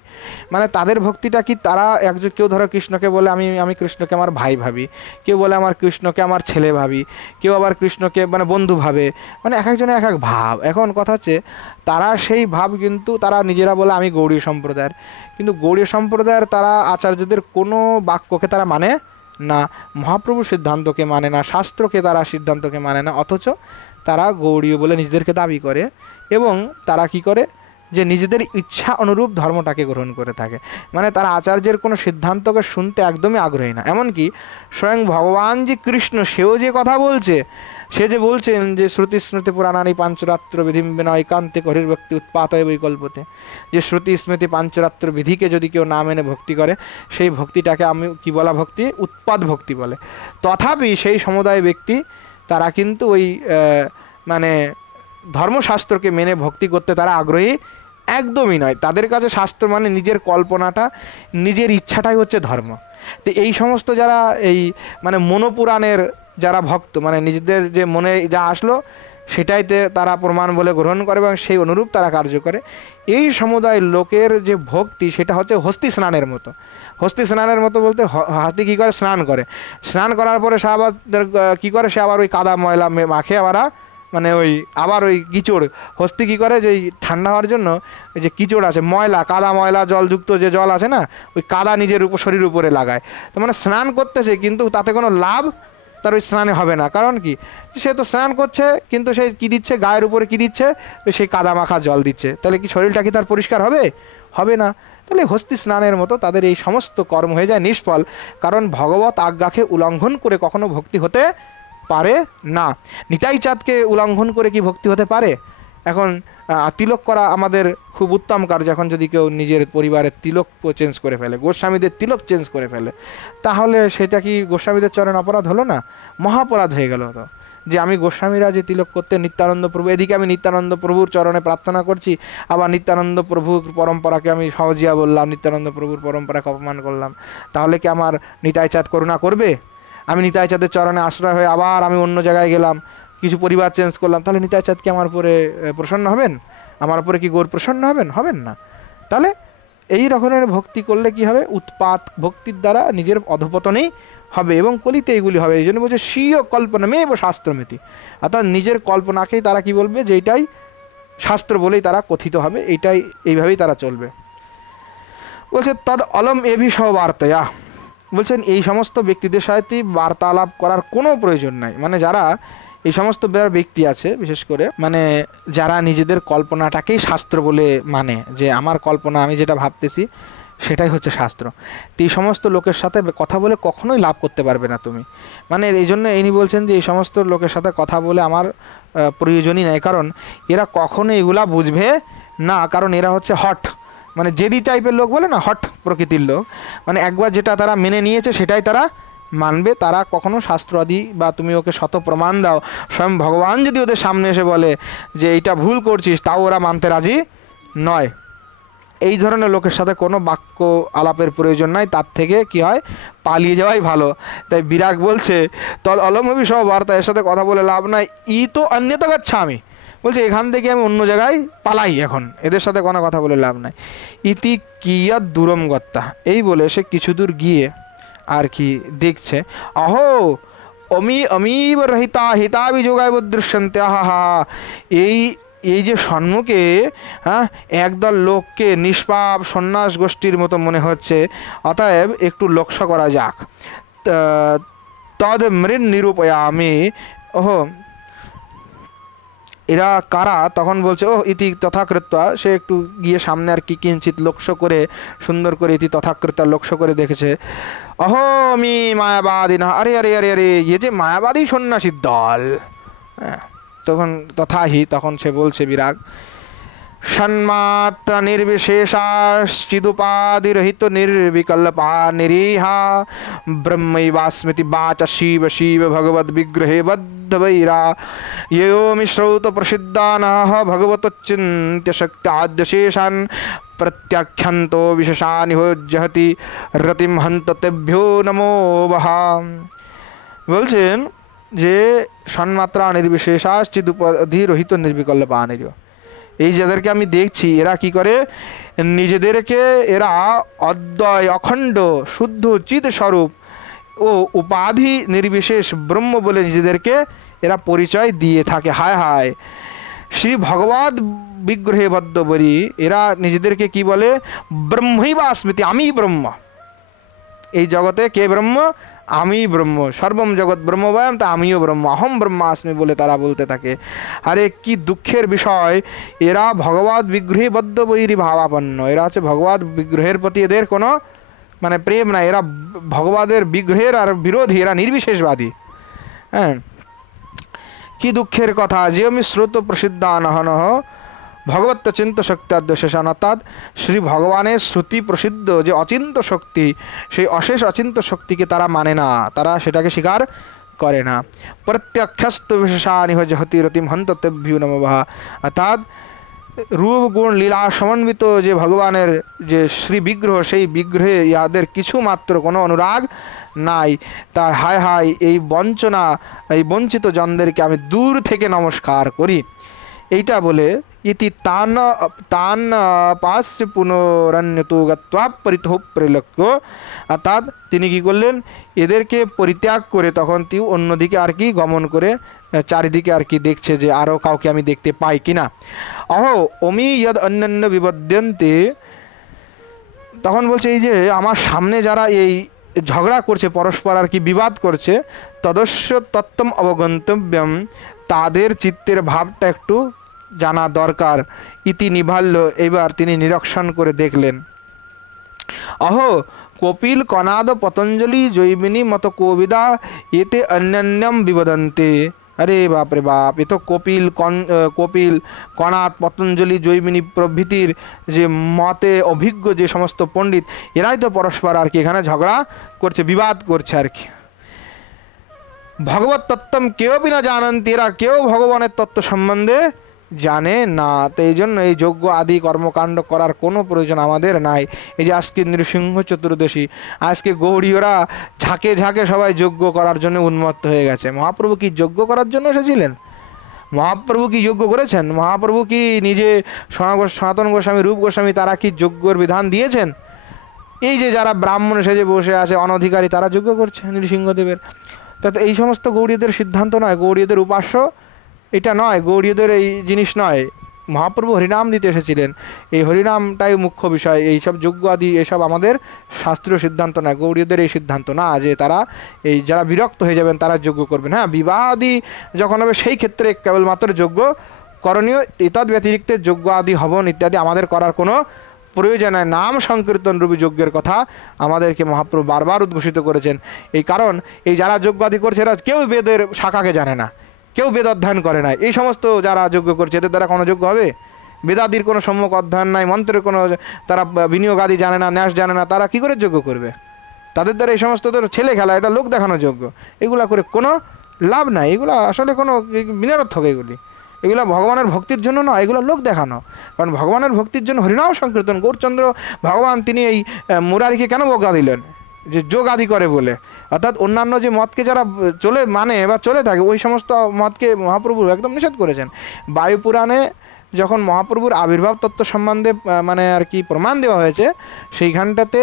মানে তাদের ভক্তিটা কি, তারা একজন, কেউ ধরো কৃষ্ণকে বলে আমি কৃষ্ণকে আমার ভাই ভাবি, কেউ বলে আমার কৃষ্ণকে আমার ছেলে ভাবি, কেউ আবার কৃষ্ণকে মানে বন্ধু ভাবে, মানে এক একজনের এক এক ভাব। এখন কথা হচ্ছে তারা সেই ভাব কিন্তু তারা নিজেরা বলে আমি গৌড়ীয় সম্প্রদায়ের, কিন্তু গৌড়ীয় সম্প্রদায়ের তারা আচার্যদের কোনো বাক্যকে তারা মানে না, মহাপ্রভুর সিদ্ধান্তকে মানে না, শাস্ত্রকে তারা সিদ্ধান্তকে মানে না, অথচ তারা গৌড়ীয় বলে নিজেদেরকে দাবি করে এবং তারা কি করে যে নিজেদের ইচ্ছা অনুরূপ ধর্মটাকে গ্রহণ করে থাকে। মানে তারা আচার্যের কোনো সিদ্ধান্তকে শুনতে একদমই আগ্রহী না। এমনকি স্বয়ং ভগবান যে কৃষ্ণ, সেও যে কথা বলছে, সে যে বলছেন যে শ্রুতি স্মৃতি পুরাণানি পাঞ্চরাত্র বিধিম বিনা একান্তে হরির ভক্তি উৎপাত বৈকল্পতে, যে শ্রুতি স্মৃতি পাঞ্চরাত্র বিধিকে যদি কেউ না মেনে ভক্তি করে, সেই ভক্তিটাকে আমি কি বলা, ভক্তি উৎপাত ভক্তি বলে। তথাপি সেই সমুদায় ব্যক্তি তারা কিন্তু ওই মানে ধর্মশাস্ত্রকে মেনে ভক্তি করতে তারা আগ্রহী একদমই নয়। তাদের কাছে শাস্ত্র মানে নিজের কল্পনাটা, নিজের ইচ্ছাটাই হচ্ছে ধর্ম। তো এই সমস্ত যারা এই মানে মনোপুরাণের যারা ভক্ত, মানে নিজেদের যে মনে যা আসলো সেটাইতে তারা প্রমাণ বলে গ্রহণ করে এবং সেই অনুরূপ তারা কার্য করে, এই সমুদায় লোকের যে ভক্তি সেটা হচ্ছে হস্তি স্নানের মতো। হস্তি স্নানের মতো বলতে হাতি কী করে, স্নান করে, স্নান করার পরে সে আবার কী করে, সে আবার ওই কাদা ময়লা মাখে আবার মানে ওই আবার ওই কিচড়, হস্তি কী করে যে ওই ঠান্ডা হওয়ার জন্য ওই যে কিচড় আছে, ময়লা, কাদা ময়লা জলযুক্ত যে জল আছে না, ওই কাদা নিজের শরীর উপরে লাগায়। তো মানে স্নান করতেছে কিন্তু তাতে কোনো লাভ তার ওই স্নানে হবে না। কারণ কি, সে তো স্নান করছে কিন্তু সে কী দিচ্ছে, গায়ের উপরে কী দিচ্ছে, সেই কাদা মাখা জল দিচ্ছে। তাহলে কি শরীরটা কি তার পরিষ্কার হবে? হবে না। তাহলে হস্তি স্নানের মতো তাদের এই সমস্ত কর্ম হয়ে যায় নিষ্ফল, কারণ ভগবত আজ্ঞাকে উল্লঙ্ঘন করে কখনো ভক্তি হতে পারে না। নিতাই চাঁদকে উল্লঙ্ঘন করে কি ভক্তি হতে পারে? এখন তিলক করা আমাদের খুব উত্তম কার্য। এখন যদি কেউ নিজের পরিবারের তিলক চেঞ্জ করে ফেলে, গোস্বামীদের তিলক চেঞ্জ করে ফেলে, তাহলে সেটা কি গোস্বামীদের চরণ অপরাধ হলো না? মহাপরাধ হয়ে গেল। তো যে আমি গোস্বামীরা যে তিলক করতে নিত্যানন্দ প্রভু, এদিকে আমি নিত্যানন্দ প্রভুর চরণে প্রার্থনা করছি, আবার নিত্যানন্দ প্রভুর পরম্পরাকে আমি সহজিয়া বললাম, নিত্যানন্দ প্রভুর পরম্পরাকে অপমান করলাম, তাহলে কি আমার নিতাই চাঁদ করুণা করবে? আমি নিতাই চাঁদের চরণে আশ্রয় হয়ে আবার আমি অন্য জায়গায় গেলাম, কিছু পরিবার চেঞ্জ করলাম, তাহলে নিতাই চাঁদ কি আমার উপরে প্রসন্ন হবেন? আমার উপরে কি গৌর প্রসন্ন হবেন? হবেন না। তাহলে এই রকমের ভক্তি করলে কি হবে? উৎপাত ভক্তির দ্বারা নিজের অধপতনেই হবে এবং কলিতে এইগুলি হবে। এই জন্য বলছে স্বীয় কল্পনা মেব শাস্ত্রমিতি, অর্থাৎ নিজের কল্পনাকেই তারা কি বলবে যে এইটাই শাস্ত্র বলেই তারা কথিত হবে, এইটাই এইভাবেই তারা চলবে। বলছে তদ অলম এভিষহ বার্তায়া, বলছেন এই সমস্ত ব্যক্তিদের সাথে বার্তালাপ করার কোনো প্রয়োজন নাই। মানে যারা এই সমস্ত ব্যক্তি আছে, বিশেষ করে মানে যারা নিজেদের কল্পনাটাকেই শাস্ত্র বলে মানে, যে আমার কল্পনা, আমি যেটা ভাবতেছি সেটাই হচ্ছে শাস্ত্র, তো এই সমস্ত লোকের সাথে কথা বলে কখনোই লাভ করতে পারবে না তুমি। মানে এই জন্য ইনি বলছেন যে এই সমস্ত লোকের সাথে কথা বলে আমার প্রয়োজনই নেই, কারণ এরা কখনো এগুলা বুঝবে না, কারণ এরা হচ্ছে হট, মানে জেদি টাইপের লোক বলে না, হট প্রকৃতির লোক। মানে একবার যেটা তারা মেনে নিয়েছে সেটাই তারা মানবে, তারা কখনো শাস্ত্র আদি বা তুমি ওকে শত প্রমাণ দাও, স্বয়ং ভগবান যদি ওদের সামনে এসে বলে যে এইটা ভুল করছিস, তাও ওরা মানতে রাজি নয়। এই ধরনের লোকের সাথে কোনো বাক্য আলাপের প্রয়োজন নাই, তার থেকে কি হয়, পালিয়ে যাওয়াই ভালো। তাই বিরাগ বলছে তল অলমভি সব বার্তা, এর সাথে কথা বলে লাভ নাই, ই তো অন্যতা গাচ্ছা, আমি বলছে এখান থেকে আমি অন্য জায়গায় পালাই, এখন এদের সাথে কোনো কথা বলে লাভ নাই। ইতি কিয়ৎ দূরম গত্তা, এই বলে সে কিছু দূর গিয়ে আর কি দেখছে, অহো অমীব রহিতা হিতাবি যোগায় দৃশ্যন্তে, আহা, এই যে সম্মুখে একদল লোককে নিষ্পাপ সন্ন্যাস গোষ্ঠীর মতো মনে হচ্ছে, অতএব একটু লক্ষ্য করা যাক। তদ মৃন নিরূপয়া, আমি ওহো এরা কারা, তখন বলছে ও ইতি তথাকৃত্যা, সে একটু গিয়ে সামনে আর কি কিঞ্চিত লক্ষ্য করে, সুন্দর করে ইতি তথাকৃত্যা লক্ষ্য করে দেখেছে, অহো আমি মায়াবাদী না, আরে আরে আরে আরে ইয়ে যে মায়াবাদী সন্ন্যাসীর দল। হ্যাঁ, তখন তথাহি, তখন সে বলছে বিরাগ, সন্মাত্রা নির্বিশেষাশ্চিদুপাধিরহিত নির্বিকল্পা নিরীহা ব্রহ্মৈবাস্মৃতি বাচ শিব শিব ভগবদ বিগ্রহে বদ্ধবৈরা ইয়োমি শ্রৌত প্রসিদ্ধানাহ ভগবতোচ্চিন্ত্য শক্ত্যাদ্যশেষান প্রত্যাখ্যান্তো বিশেষানি হোজ্জহতি রতিম হন্ত তেভ্যো নমো বহা। বলছেন যে সন্মাত্রা নির্বিশেষাশ্চিদুপাধিরহিত নির্বিকল্পা নিরীহ, এই যাদেরকে আমি দেখছি এরা কি করে, নিজেদেরকে এরা অদ্বয় অখণ্ড শুদ্ধ চিৎ স্বরূপ ও উপাধি নির্বিশেষ ব্রহ্ম বলে নিজেদেরকে এরা পরিচয় দিয়ে থাকে। হায় হায়, শ্রী ভগবদ বিগ্রহে বদ্ধবরী এরা নিজেদেরকে কি বলে, ব্রহ্মৈবা স্মৃতি, আমি ব্রহ্ম, এই জগতে কে ব্রহ্ম, আমি ব্রহ্ম, সর্বম জগৎ ব্রহ্মবয়ম, তা আমিও ব্রহ্ম, অহম ব্রহ্মাস্মি বলে তারা বলতে থাকে। আরে কি দুঃখের বিষয়, এরা ভগবদ বিগ্রহে বদ্ধবৈরী ভাবাপন্ন, এরা হচ্ছে ভগবদ বিগ্রহের প্রতি এদের কোনো মানে প্রেম নাই, এরা ভগবাদের বিগ্রহের আর বিরোধী, এরা নির্বিশেষবাদী। হ্যাঁ, কি দুঃখের কথা, যে আমি স্রোত প্রসিদ্ধানহনহ ভগবত চিন্ত শক্তি অধ্যশেষান, অর্থাৎ শ্রী ভগবানের শ্রুতি প্রসিদ্ধ যে অচিন্ত শক্তি, সেই অশেষ অচিন্ত শক্তিকে তারা মানে না, তারা সেটাকে স্বীকার করে না। প্রত্যক্ষস্থ বিশেষানি জহতি রতিম হন্তভ্যু নমঃ, অর্থাৎ রূপ গুণ লীলা সমন্বিত যে ভগবানের যে শ্রী বিগ্রহ, সেই বিগ্রহে ইয়াদের কিছু মাত্র কোনো অনুরাগ নাই। তা হায় হায়, এই বঞ্চনা, এই বঞ্চিত জনদেরকে আমি দূর থেকে নমস্কার করি। এইটা বলে ইতি তান তান পাস্য পুনরন্যতো গত্বা পরিতঃ প্রিলক্ষ্য, অর্থাৎ তিনি কি করলেন, এদেরকে পরিত্যাগ করে তখন তিনি অন্যদিকে আর কি গমন করে চারিদিকে আর কি দেখছে যে আরও কাউকে আমি দেখতে পাই কিনা। অহো অমি ইয়দ অন্যান্য বিবদ্যন্তে, তখন বলছে এই যে আমার সামনে যারা এই ঝগড়া করছে, পরস্পর আর কি বিবাদ করছে, তদস্য তত্ত্বম অবগন্তব্যম, তাদের চিত্তের ভাবটা একটু জানা দরকার। ইতি নিভাল্য, এবার তিনি নিরীক্ষণ করে দেখলেন। অহো কপিল কনাদ পতঞ্জলি জৈমিনী মত কোবিদা এতে অন্যান্যম বিবদন্তে। আরে বাপ রে বাপ, এ তো কপিল কনাদ পতঞ্জলি জৈমিনী প্রভৃতির যে মতে অভিজ্ঞ যে সমস্ত পণ্ডিত, এরাই তো পরস্পর আর কি এখানে ঝগড়া করছে, বিবাদ করছে আর কি। ভগবত তত্ত্বম কেউ না জানন্তি, এরা কেউ ভগবানের তত্ত্ব সম্বন্ধে জানে না। তো এই জন্য এই যজ্ঞ আদি কর্মকাণ্ড করার কোনো প্রয়োজন আমাদের নাই। এই যে আজকে নৃসিংহ চতুর্দশী, আজকে গৌড়ীয়রা ঝাঁকে ঝাঁকে সবাই যজ্ঞ করার জন্য উন্মত্ত হয়ে গেছে। মহাপ্রভু কি যজ্ঞ করার জন্য এসেছিলেন? মহাপ্রভু কি যজ্ঞ করেছেন? মহাপ্রভু কি নিজে সনাতন গোস্বামী, রূপ গোস্বামী, তারা কি যজ্ঞর বিধান দিয়েছেন? এই যে যারা ব্রাহ্মণ সেজে বসে আছে অনধিকারী, তারা যজ্ঞ করছে নৃসিংহদেবের। তাতে এই সমস্ত গৌড়ীয়দের সিদ্ধান্ত নয়, গৌড়ীয়দের উপাস্য এটা নয়, গৌড়ীয়দের এই জিনিস নয়। মহাপ্রভু হরিনাম দিতে এসেছিলেন, এই হরিনামটাই মুখ্য বিষয়। এইসব যজ্ঞ আদি এসব আমাদের শাস্ত্রীয় সিদ্ধান্ত নয়, গৌড়ীয়দের এই সিদ্ধান্ত না যে তারা এই যারা বিরক্ত হয়ে যাবেন তারা যজ্ঞ করবেন। হ্যাঁ, বিবাহ আদি যখন হবে সেই ক্ষেত্রে কেবলমাত্র যজ্ঞ করণীয়, এতদ ব্যতিরিক্ত যজ্ঞ আদি হবন ইত্যাদি আমাদের করার কোনো প্রয়োজন হয়। নাম সংকীর্তন রূপী যজ্ঞের কথা আমাদেরকে মহাপ্রভু বারবার উদ্ঘোষিত করেছেন। এই কারণ এই যারা যজ্ঞ আদি করছে এরা কেউ বেদের শাখাকে জানে না, কেউ বেদ অধ্যয়ন করে না। এই সমস্ত যারা যজ্ঞ করছে এদের দ্বারা কোনো যজ্ঞ হবে? বেদাদির কোনো সম্যক অধ্যয়ন নাই, মন্ত্রের কোনো তারা বিনিয়োগ আদি জানে না, ন্যাস জানে না, তারা কি করে যজ্ঞ করবে? তাদের দ্বারা এই সমস্ত ছেলে খেলা, এটা লোক দেখানো যজ্ঞ, এগুলা করে কোনো লাভ নাই। এগুলো আসলে কোনো বিনরর্থক, এগুলো ভগবানের ভক্তির জন্য নয়, এগুলো লোক দেখানো। কারণ ভগবানের ভক্তির জন্য হরিনাম সংকীর্তন, গৌরচন্দ্র ভগবান তিনি এই মুরারিকে কেন বকা দিলেন? যে যোগ আদি করে বলে। অর্থাৎ অন্যান্য যে মতকে যারা মানে বা চলে থাকে, ওই সমস্ত মতকে মহাপ্রভু একদম নিষেধ করেছেন। বায়ুপুরাণে যখন মহাপ্রভুর আবির্ভাব তত্ত্ব সম্বন্ধে মানে আর কি প্রমাণ দেওয়া হয়েছে, সেইখানটাতে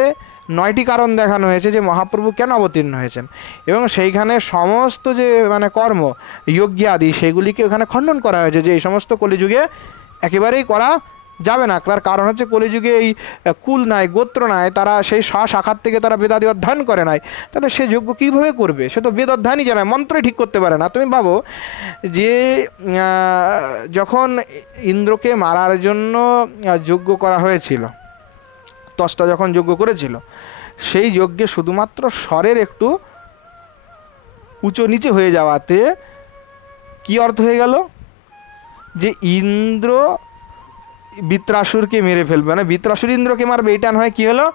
9টি কারণ দেখানো হয়েছে যে মহাপ্রভু কেন অবতীর্ণ হয়েছেন, এবং সেইখানে সমস্ত যে মানে কর্ম যজ্ঞ আদি সেগুলিকে ওখানে খণ্ডন করা হয়েছে যে এই সমস্ত কলিযুগে একেবারেই করা যাবে না। তার কারণ হচ্ছে কলিযুগে এই কুল নাই, গোত্র নাই, তারা সেই শাখার থেকে তারা বেদাদি অধ্যয়ন করে নাই, তাহলে সে যজ্ঞ কীভাবে করবে? সে তো বেদ অধ্যয়নই জানে, মন্ত্রই ঠিক করতে পারে না। তুমি ভাবো যে যখন ইন্দ্রকে মারার জন্য যজ্ঞ করা হয়েছিল, ত্বষ্টা যখন যজ্ঞ করেছিল, সেই যজ্ঞে শুধুমাত্র স্বরের একটু উঁচু নিচে হয়ে যাওয়াতে কি অর্থ হয়ে গেল? যে ইন্দ্র বৃত্রাসুরকে মেরে ফেলবে, মানে বৃত্রাসুর ইন্দ্রকে মারবে, এইটা নয় কি হলো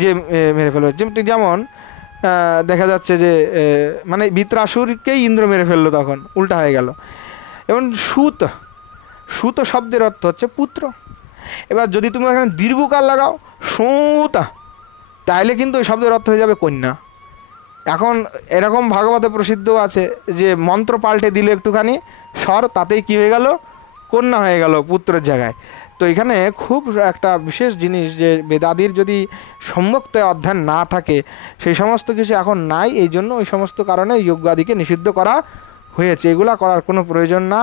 যে মেরে ফেলবে। যেমন দেখা যাচ্ছে যে মানে বৃত্রাসুরকেই ইন্দ্র মেরে ফেললো, তখন উল্টা হয়ে গেল। এবং সুত শব্দের অর্থ হচ্ছে পুত্র। এবার যদি তুমি এখানে দীর্ঘকাল লাগাও সুতা, তাহলে কিন্তু ওই শব্দের অর্থ হয়ে যাবে কন্যা। এখন এরকম ভাগবতে প্রসিদ্ধ আছে যে মন্ত্র পাল্টে দিলে একটুখানি স্বর, তাতেই কি হয়ে গেল? কন্যা হয়ে গেল পুত্রের জায়গায়। তো এখানে খুব একটা বিশেষ জিনিস যে বেদাদির যদি সম্যক্ত অধ্যয়ন না থাকে, সেই সমস্ত কিছু এখন নাই, এই জন্য ওই সমস্ত কারণে যজ্ঞাদিকে নিষিদ্ধ করা হয়েছে। এগুলা করার কোনো প্রয়োজন না,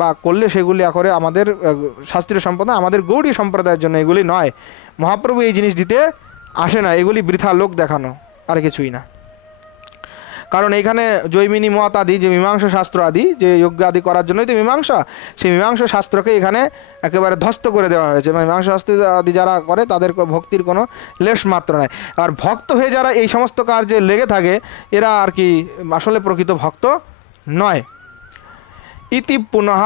বা করলে সেগুলি করে আমাদের শাস্ত্রীয় সম্প্রদায়, আমাদের গৌড়ী সম্প্রদায়ের জন্য এগুলি নয়। মহাপ্রভু এই জিনিস দিতে আসে না, এগুলি বৃথা লোক দেখানো, আর কিছুই না। কারণ এইখানে জৈমিনী মত আদি যে মীমাংসা শাস্ত্র আদি, যে যজ্ঞ আদি করার জন্যই তো মীমাংসা, সেই মীমাংসা শাস্ত্রকে এখানে একেবারে ধ্বস্ত করে দেওয়া হয়েছে। মানে মীমাংসা শাস্ত্র আদি যারা করে তাদের ভক্তির কোনো লেশ মাত্র নাই। আর ভক্ত হয়ে যারা এই সমস্ত কার্যে লেগে থাকে, এরা আর কি আসলে প্রকৃত ভক্ত নয়। ইতি পুনঃ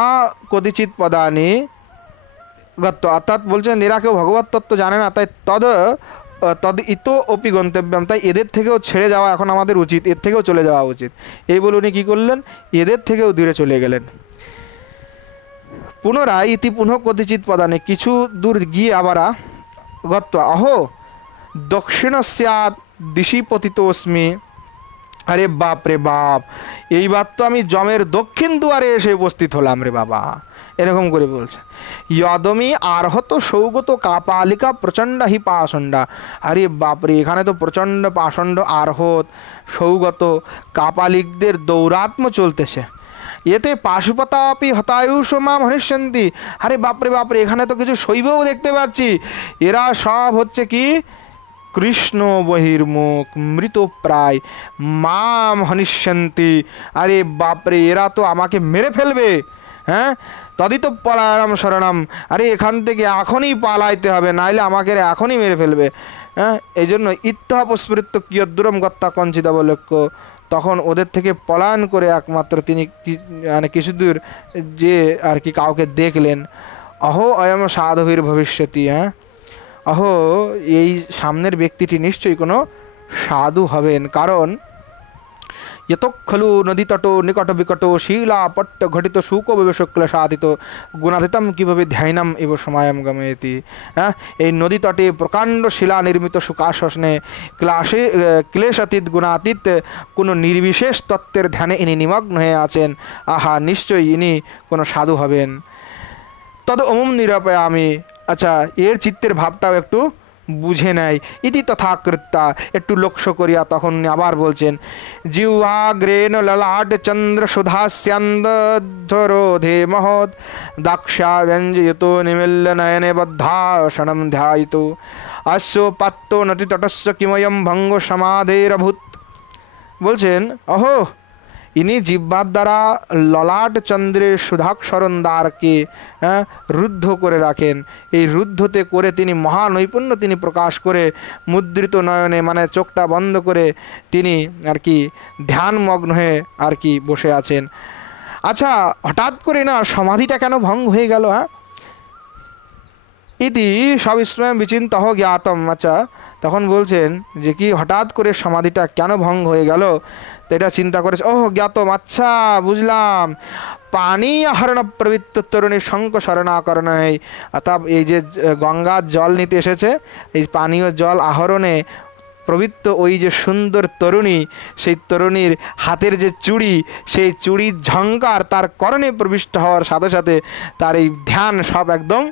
কদিচিৎ পদানি গত্ত, অর্থাৎ বলছেন এরা কেউ ভগবত তত্ত্ব জানে না, তাই তদ ইতো অপি গন্তব্যম, তাই এদের থেকেও ছেড়ে যাওয়া এখন আমাদের উচিত, এর থেকেও চলে যাওয়া উচিত। এই বলে উনি কী করলেন, এদের থেকেও দূরে চলে গেলেন। পুনরায় ইতি পুনঃ কদিচিৎ পদানি, কিছু দূর গিয়ে আবার গত্ত অহো দক্ষিণস্যাৎ দিশি পতিতোস্মি, আরে বাপ রে বাপ, এইবার তো আমি যমের দক্ষিণ দুয়ারে এসে উপস্থিত হলাম রে বাবা, এরকম করে বলছে। যদমি আরহত সৌগত কাপালিকা প্রচণ্ড হি পাষণ্ডা, আরে বাপরে, এখানে তো প্রচণ্ড পাষণ্ড আরহত সৌগত কাপালিকদের দৌরাত্ম চলতেছে। এতে পাশুপতাপি হতায়ুষ মাম হরিষ্যন্তি, আরে বাপরে বাপরে, এখানে তো কিছু শৈবও দেখতে পাচ্ছি, এরা সব হচ্ছে কি কৃষ্ণ বহির্মুখ মৃতপ্রায় মাম হনিষ্যন্তি, আরে বাপরে, এরা তো আমাকে মেরে ফেলবে। হ্যাঁ, তদিত পলায়নম শরণম, আরে এখান থেকে এখনই পালাইতে হবে, নাইলে আমাকে এখনই মেরে ফেলবে। হ্যাঁ, এই জন্য ইত্যপস্মৃত কিয়দ্দূরম গত্তা কঞ্চিত অবলক্ষ্য, তখন ওদের থেকে পলায়ন করে একমাত্র তিনি মানে কিছু দূর যে আর কি কাউকে দেখলেন। অহো অয়ম সাধুবীর ভবিষ্যতি, হ্যাঁ, অহো এই সামনের ব্যক্তিটি নিশ্চয়ই কোনো সাধু হবেন, কারণ यतो खलु नदीतटो निकट विकटो शीला पट्ट घटित शुको विवेशक्ल साधित गुणातीतम কিভাবে ধ্যানম এব সময়ম গময়তি। হ্যাঁ, এই নদী তটে প্রকাণ্ড শিলা নির্মিত সুকাশনে ক্লেশাতীত গুণাতীত কোনো নির্বিশেষ তত্ত্বের ধ্যানে ইনি নিমগ্ন হয়ে আছেন। আহা, নিশ্চয়ই ইনি কোনো সাধু হবেন। তদ অমুম নিরাপয়ামি, আচ্ছা এর চিত্তের ভাবটাও একটু বুঝে নেয়। ইতি তথা কৃত্যা, একটু লক্ষ্য করিয়া তখন আবার বলছেন, জিহ্বাগ্রেণ ললাট চন্দ্র সুধাস্যন্দরোধে মহৎ দাক্ষা ব্যঞ্জয়িত নিমিল্য নয়নে বদ্ধাসনম ধ্যায়িত অস্য পাত্ত নটি তটস্য কিময়ম ভঙ্গ সমাধেরভূত। বলছেন, অহো ইনি জিহ্বার দ্বারা ললাট চন্দ্রের সুধাক্ষরণ দ্বারকে রুদ্ধ করে রাখেন। এই রুদ্ধতে করে তিনি মহানৈপুণ্য তিনি প্রকাশ করে মুদ্রিত নয়নে, মানে চোখটা বন্ধ করে তিনি আর কি ধ্যানমগ্ন হয়ে আর কি বসে আছেন। আচ্ছা, হঠাৎ করে না সমাধিটা কেন ভঙ্গ হয়ে গেল? হ্যাঁ, ইতি সবিস্ময় বিচিন্তহ জ্ঞাতম। আচ্ছা, তখন বলছেন যে কি হঠাৎ করে সমাধিটা কেন ভঙ্গ হয়ে গেল, তো এটা চিন্তা করেছে। ওহ জ্ঞাতম, আচ্ছা বুঝলাম, পানি আহরণ প্রবৃত্ত তরুণী শঙ্ক শরণাকরণ, অর্থাৎ এই যে গঙ্গার জল নিতে এসেছে, এই পানীয় জল আহরণে প্রবৃত্ত ওই যে সুন্দর তরুণী, সেই তরুণীর হাতের যে চুড়ি, সেই চুড়ির ঝঙ্কার তার করণে প্রবিষ্ট হওয়ার সাথে সাথে তার এই ধ্যান সব একদম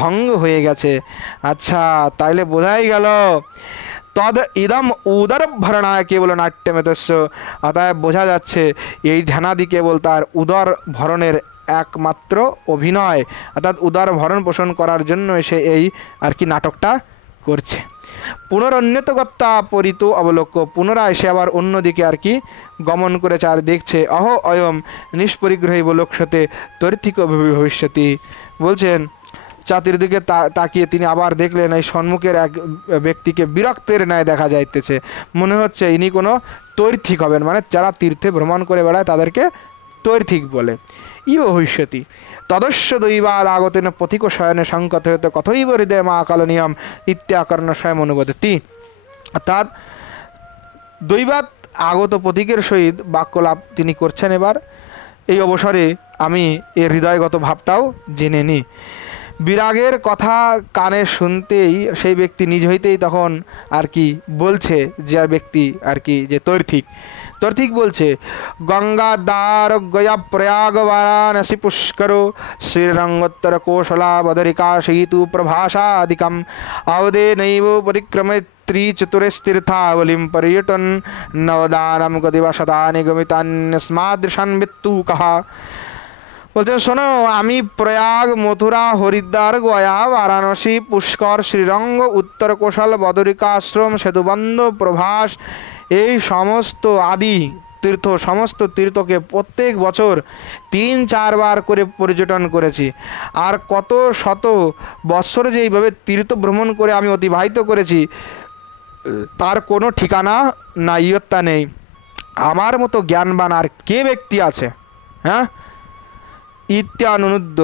ভঙ্গ হয়ে গেছে। আচ্ছা, তাইলে বোঝাই গেল তদ ইদম উদর ভরণায় কেবল নাট্যমেতস্য, অতএব বোঝা যাচ্ছে এই ধ্যানাদি কেবল তার উদর ভরণের একমাত্র অভিনয়, অর্থাৎ উদর ভরণ পোষণ করার জন্য সে এই আর কি নাটকটা করছে। পুনরন্যতগত্তা পরিত অবলোক্য, পুনরায় সে আবার অন্যদিকে আর কি গমন করে চার দেখছে। অহো অয়ম নিষ্পরিগ্রহী বলক্ষতে তর্থিক ভবিষ্যতি। বলছেন চাতুর্দিকে তাকিয়ে তিনি আবার দেখলেন এই সম্মুখের এক ব্যক্তিকে বিরক্তের ন্যায় দেখা যাইতেছে, মনে হচ্ছে ইনি কোনো তৈর্থিক হবেন, মানে যারা তীর্থে ভ্রমণ করে বেড়ায় তাদেরকে তৈর্থিক বলে। ইও ভবিষ্যতি তদস্য দৈবাদ আগতেন পথিক শয়নে সংকত হইতে কথৈব হৃদয় মা কালনিয়ম ইত্যাকর্ণ স্বয়ং অনুবদতি। অর্থাৎ দৈবাত আগত পথিকের সহিত বাক্যলাভ তিনি করছেন। এবার এই অবসরে আমি এর হৃদয়গত ভাবটাও জেনে নিই। বিরাগের কথা কানে শুনতেই সেই ব্যক্তি নিজ হইতেই তখন আর কি বলছে, যে ব্যক্তি আর কি যে তৈর্থিক, তোর ঠিক বলছে গঙ্গা দ্বার গয়া প্রয়াগ বারাণসী পুষ্কর শ্রীরঙ্গোত্তর কৌশলা বদরিকা সেতু প্রভাসাদিকম আওদে নৈব পরিক্রমে ত্রিচতুরস্তীর্থাবলিম পর্যটন নবদানম গদিবা শতানি গমিতান্যস্মাদৃশান মৃত্যু কাহা। বলছেন শোনো, আমি প্রয়াগ, মথুরা, হরিদ্বার, গয়া, বারাণসী, পুষ্কর, শ্রীরঙ্গ, উত্তর কোশল, বদরিকা আশ্রম, সেতুবন্ধ, প্রভাস, এই সমস্ত আদি তীর্থ, সমস্ত তীর্থকে প্রত্যেক বছর 3-4 বার করে পর্যটন করেছি। আর কত শত বৎসর যে এইভাবে তীর্থ ভ্রমণ করে আমি অতিবাহিত করেছি তার কোনো ঠিকানা না ইয়ত্তা নেই। আমার মতো জ্ঞানবান আর কে ব্যক্তি আছে? হ্যাঁ, ইত্যানুদ্য।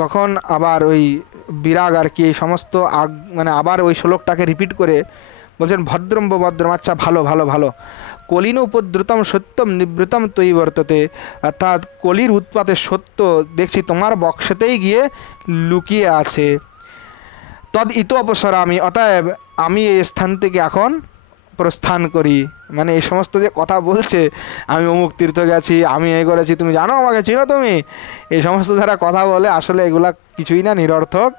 তখন আবার ওই বিরাগ আর কি এই সমস্ত মানে আবার ওই শ্লোকটাকে রিপিট করে বলছেন ভদ্রম ভদ্রম, আচ্ছা ভালো ভালো ভালো, কলিন উপদ্রুতম সত্যম নিবৃতম তৈ বর্ততে, অর্থাৎ কলির উৎপাতের সত্য দেখছি তোমার বক্ষতেই গিয়ে লুকিয়ে আছে। তদ ইতো অপসরামি, অতএব আমি এই স্থান থেকে এখন প্রস্থান করি। মানে এই সমস্ত যে কথা বলছে, আমি অমুক তীর্থ গেছি, আমি এই করেছি, তুমি জানো আমাকে, চিনো তুমি, এই সমস্ত যারা কথা বলে আসলে এগুলা কিছুই না, নিরর্থক।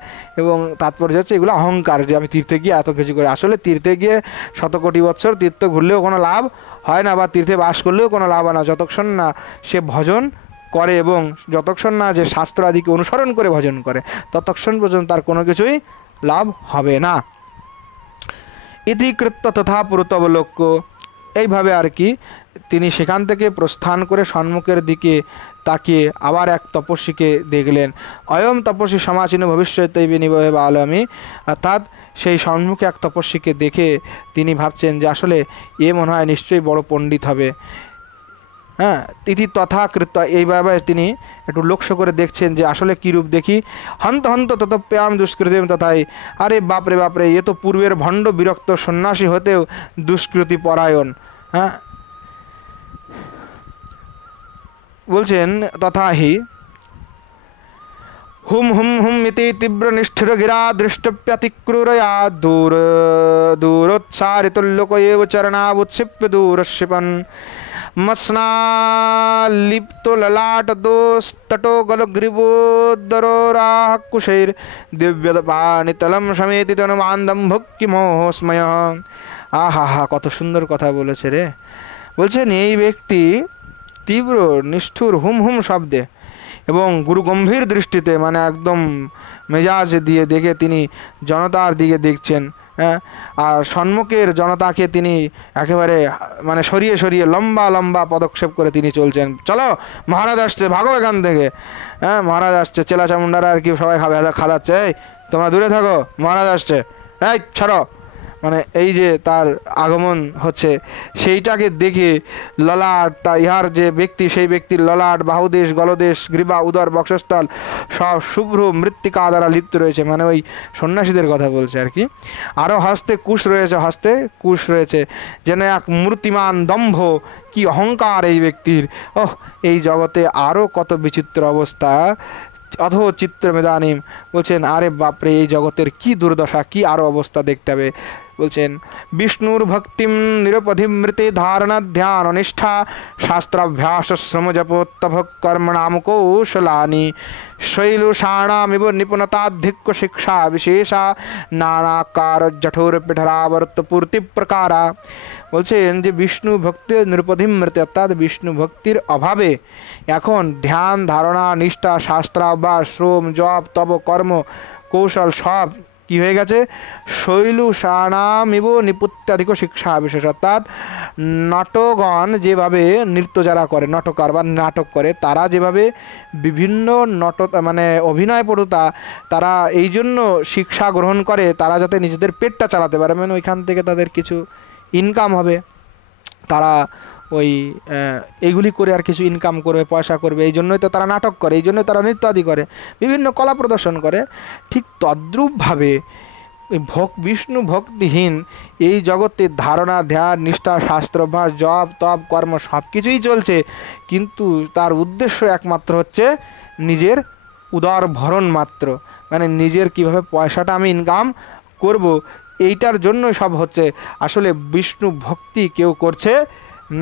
এবং তাৎপর্য হচ্ছে এগুলো অহংকার, যে আমি তীর্থে গিয়ে এত কিছু করি। আসলে তীর্থে গিয়ে শত কোটি বছর তীর্থ ঘুরলেও কোনো লাভ হয় না, বা তীর্থে বাস করলেও কোনো লাভ হয় না, যতক্ষণ না সে ভজন করে এবং যতক্ষণ না যে শাস্ত্র আদিকে অনুসরণ করে ভজন করে, ততক্ষণ পর্যন্ত তার কোনো কিছুই লাভ হবে না। ইতিকৃত্য তথা পুরুতবলোক্য, এইভাবে আর কি তিনি সেখান থেকে প্রস্থান করে সম্মুখের দিকে তাকিয়ে আবার এক তপস্বীকে দেখলেন। অয়ম তপস্বী সমাচীন ভবিষ্যতে বিনিবহে বালমি, অর্থাৎ সেই সম্মুখে এক তপস্বীকে দেখে তিনি ভাবছেন যে আসলে এ মনে হয় নিশ্চয়ই বড় পণ্ডিত হবে। হ্যাঁ, তিথি তথা কৃত্য, এইভাবে তিনি একটু লক্ষ্য করে দেখছেন যে আসলে কীরূপ দেখি। হন্ত হন্ত ততপ্যাম দুষ্কৃতিম তথাই, আরে বাপরে বাপরে, এ তো পূর্বের ভণ্ড বিরক্ত সন্ন্যাসী হতেও দুষ্কৃতি পরায়ণ। হ্যাঁ, বলছেন তথাহি হুম হুম হুম ইতি তীব্র নিষ্ঠুর গিরা দৃষ্টপ্যতিক্রূরয়া দূর দূরোৎসারিতুল্লোক এব চরণাবুৎক্ষিপ্য দূরক্ষিপন মৎস্নালিপ্তো ললাট দোস্তটো গলগ্রীবোদরোরাহ কুশৈর দিব্যপানিতলম সমেতি তনুমান্দম ভক্তি-মোহস্ময়। আহা হা, কত সুন্দর কথা বলেছে রে। বলছেন এই ব্যক্তি তীব্র নিষ্ঠুর হুম হুম শব্দে এবং গুরুগম্ভীর দৃষ্টিতে, মানে একদম মেজাজ দিয়ে দেখে তিনি জনতার দিকে দেখছেন। হ্যাঁ, আর সম্মুখের জনতাকে তিনি একেবারে মানে সরিয়ে সরিয়ে লম্বা লম্বা পদক্ষেপ করে তিনি চলছেন। চলো, মহারাজ আসছে, ভাগো এখান থেকে। হ্যাঁ, মহারাজ আসছে, চেলা চামুন্ডারা আর কি সবাই খাওয়াচ্ছে, এই তোমরা দূরে থাকো, মহারাজ আসছে, এই ছাড়ো। মানে এই যে তার আগমন হচ্ছে, সেইটাকে দেখে ললাট, তা ইহার যে ব্যক্তি, সেই ব্যক্তির ললাট, বাহুদেশ, গলদেশ, গ্রীবা, উদর, বক্ষস্থল সব শুভ্র মৃত্তিকা দ্বারা লিপ্ত রয়েছে। মানে ওই সন্ন্যাসীদের কথা বলছে আর কি। আরও হস্তে কুশ রয়েছে, হস্তে কুশ রয়েছে, যেন এক মূর্তিমান দম্ভ, কি অহংকার এই ব্যক্তির। ওহ, এই জগতে আরও কত বিচিত্র অবস্থা। অথ চিত্রমেদানিম, বলছেন আরে বাপরে, এই জগতের কি দুর্দশা, কি আরও অবস্থা দেখতে হবে। বলছেন বিষ্ণুর ভক্তিম নিরপধিমৃতে ধারণা ধ্যান অনিষ্ঠা শাস্ত্রাভ্যাস শ্রম জপোত্তভ কর্মণাম কৌশলানি শৈলুষাণামিব নিপুণতাধিক্য শিক্ষা বিশেষা নানাকার জঠোর পিঠরাবর্ত পূর্তি প্রকারা। বলছেন যে বিষ্ণু ভক্তির নিরপধিমৃতে, অর্থাৎ বিষ্ণু ভক্তির অভাবে এখন ধ্যান, ধারণা, নিষ্ঠা, শাস্ত্রাভ্যাস, শ্রম, জপ, তপ, কর্ম, কৌশল সব কি হয়ে গেছে, শৈলুষাণামিব নিপুত্যাধিক শিক্ষা বিশেষ। অর্থাৎ নটগণ যেভাবে নৃত্য যারা করে, নটকার বা নাটক করে, তারা যেভাবে বিভিন্ন মানে অভিনয় পটুতা, তারা এই জন্য শিক্ষা গ্রহণ করে তারা যাতে নিজেদের পেটটা চালাতে পারে, মানে ওইখান থেকে তাদের কিছু ইনকাম হবে, তারা ওই এইগুলি করে আর কিছু ইনকাম করবে, পয়সা করবে, এই জন্যই তো তারা নাটক করে, এই জন্যই তারা নৃত্য আদি করে, বিভিন্ন কলা প্রদর্শন করে। ঠিক তদ্রূপভাবে বিষ্ণু ভক্তিহীন এই জগতে ধারণা, ধ্যান, নিষ্ঠা, শাস্ত্রাভ্যাস, জপ, তপ, কর্ম সব কিছুই চলছে, কিন্তু তার উদ্দেশ্য একমাত্র হচ্ছে নিজের উদর ভরণ মাত্র, মানে নিজের কিভাবে পয়সাটা আমি ইনকাম করব, এইটার জন্য সব হচ্ছে। আসলে বিষ্ণু ভক্তি কেউ করছে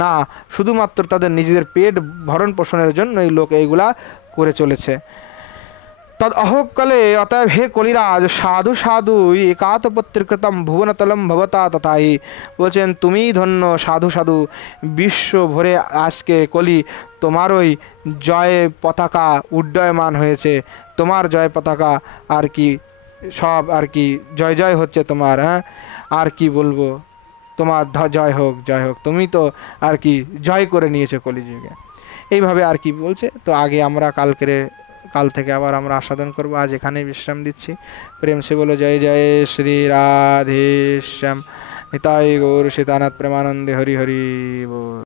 না, শুধুমাত্র তাদের নিজেদের পেট ভরণ পোষণের জন্য এই লোক এইগুলা করে চলেছে। তদ অহকালে অতএব হে কলিরাজ সাধু সাধু একাতপত্রিকৃতম ভুবনতলম ভবতা তথাই, বলছেন তুমিই ধন্য সাধু সাধু, বিশ্ব ভরে আজকে কলি তোমার ওই জয় পতাকা উড্ডয়মান হয়েছে, তোমার জয় পতাকা আর কি সব আর কি জয় জয় হচ্ছে তোমার। হ্যাঁ, আর কি বলবো, তোমার জয় হোক জয় হোক, তুমি তো আর কি জয় করে নিয়েছো কলিযুগে। এইভাবে আর কি বলছে। তো আগে আমরা কাল থেকে আবার আমরা আস্বাদন করবো। আজ এখানেই বিশ্রাম দিচ্ছি। প্রেম সে বলো জয় জয় শ্রী রাধে শ্যাম, নিতাই গৌর সীতানাথ প্রেমানন্দে হরি হরি বল।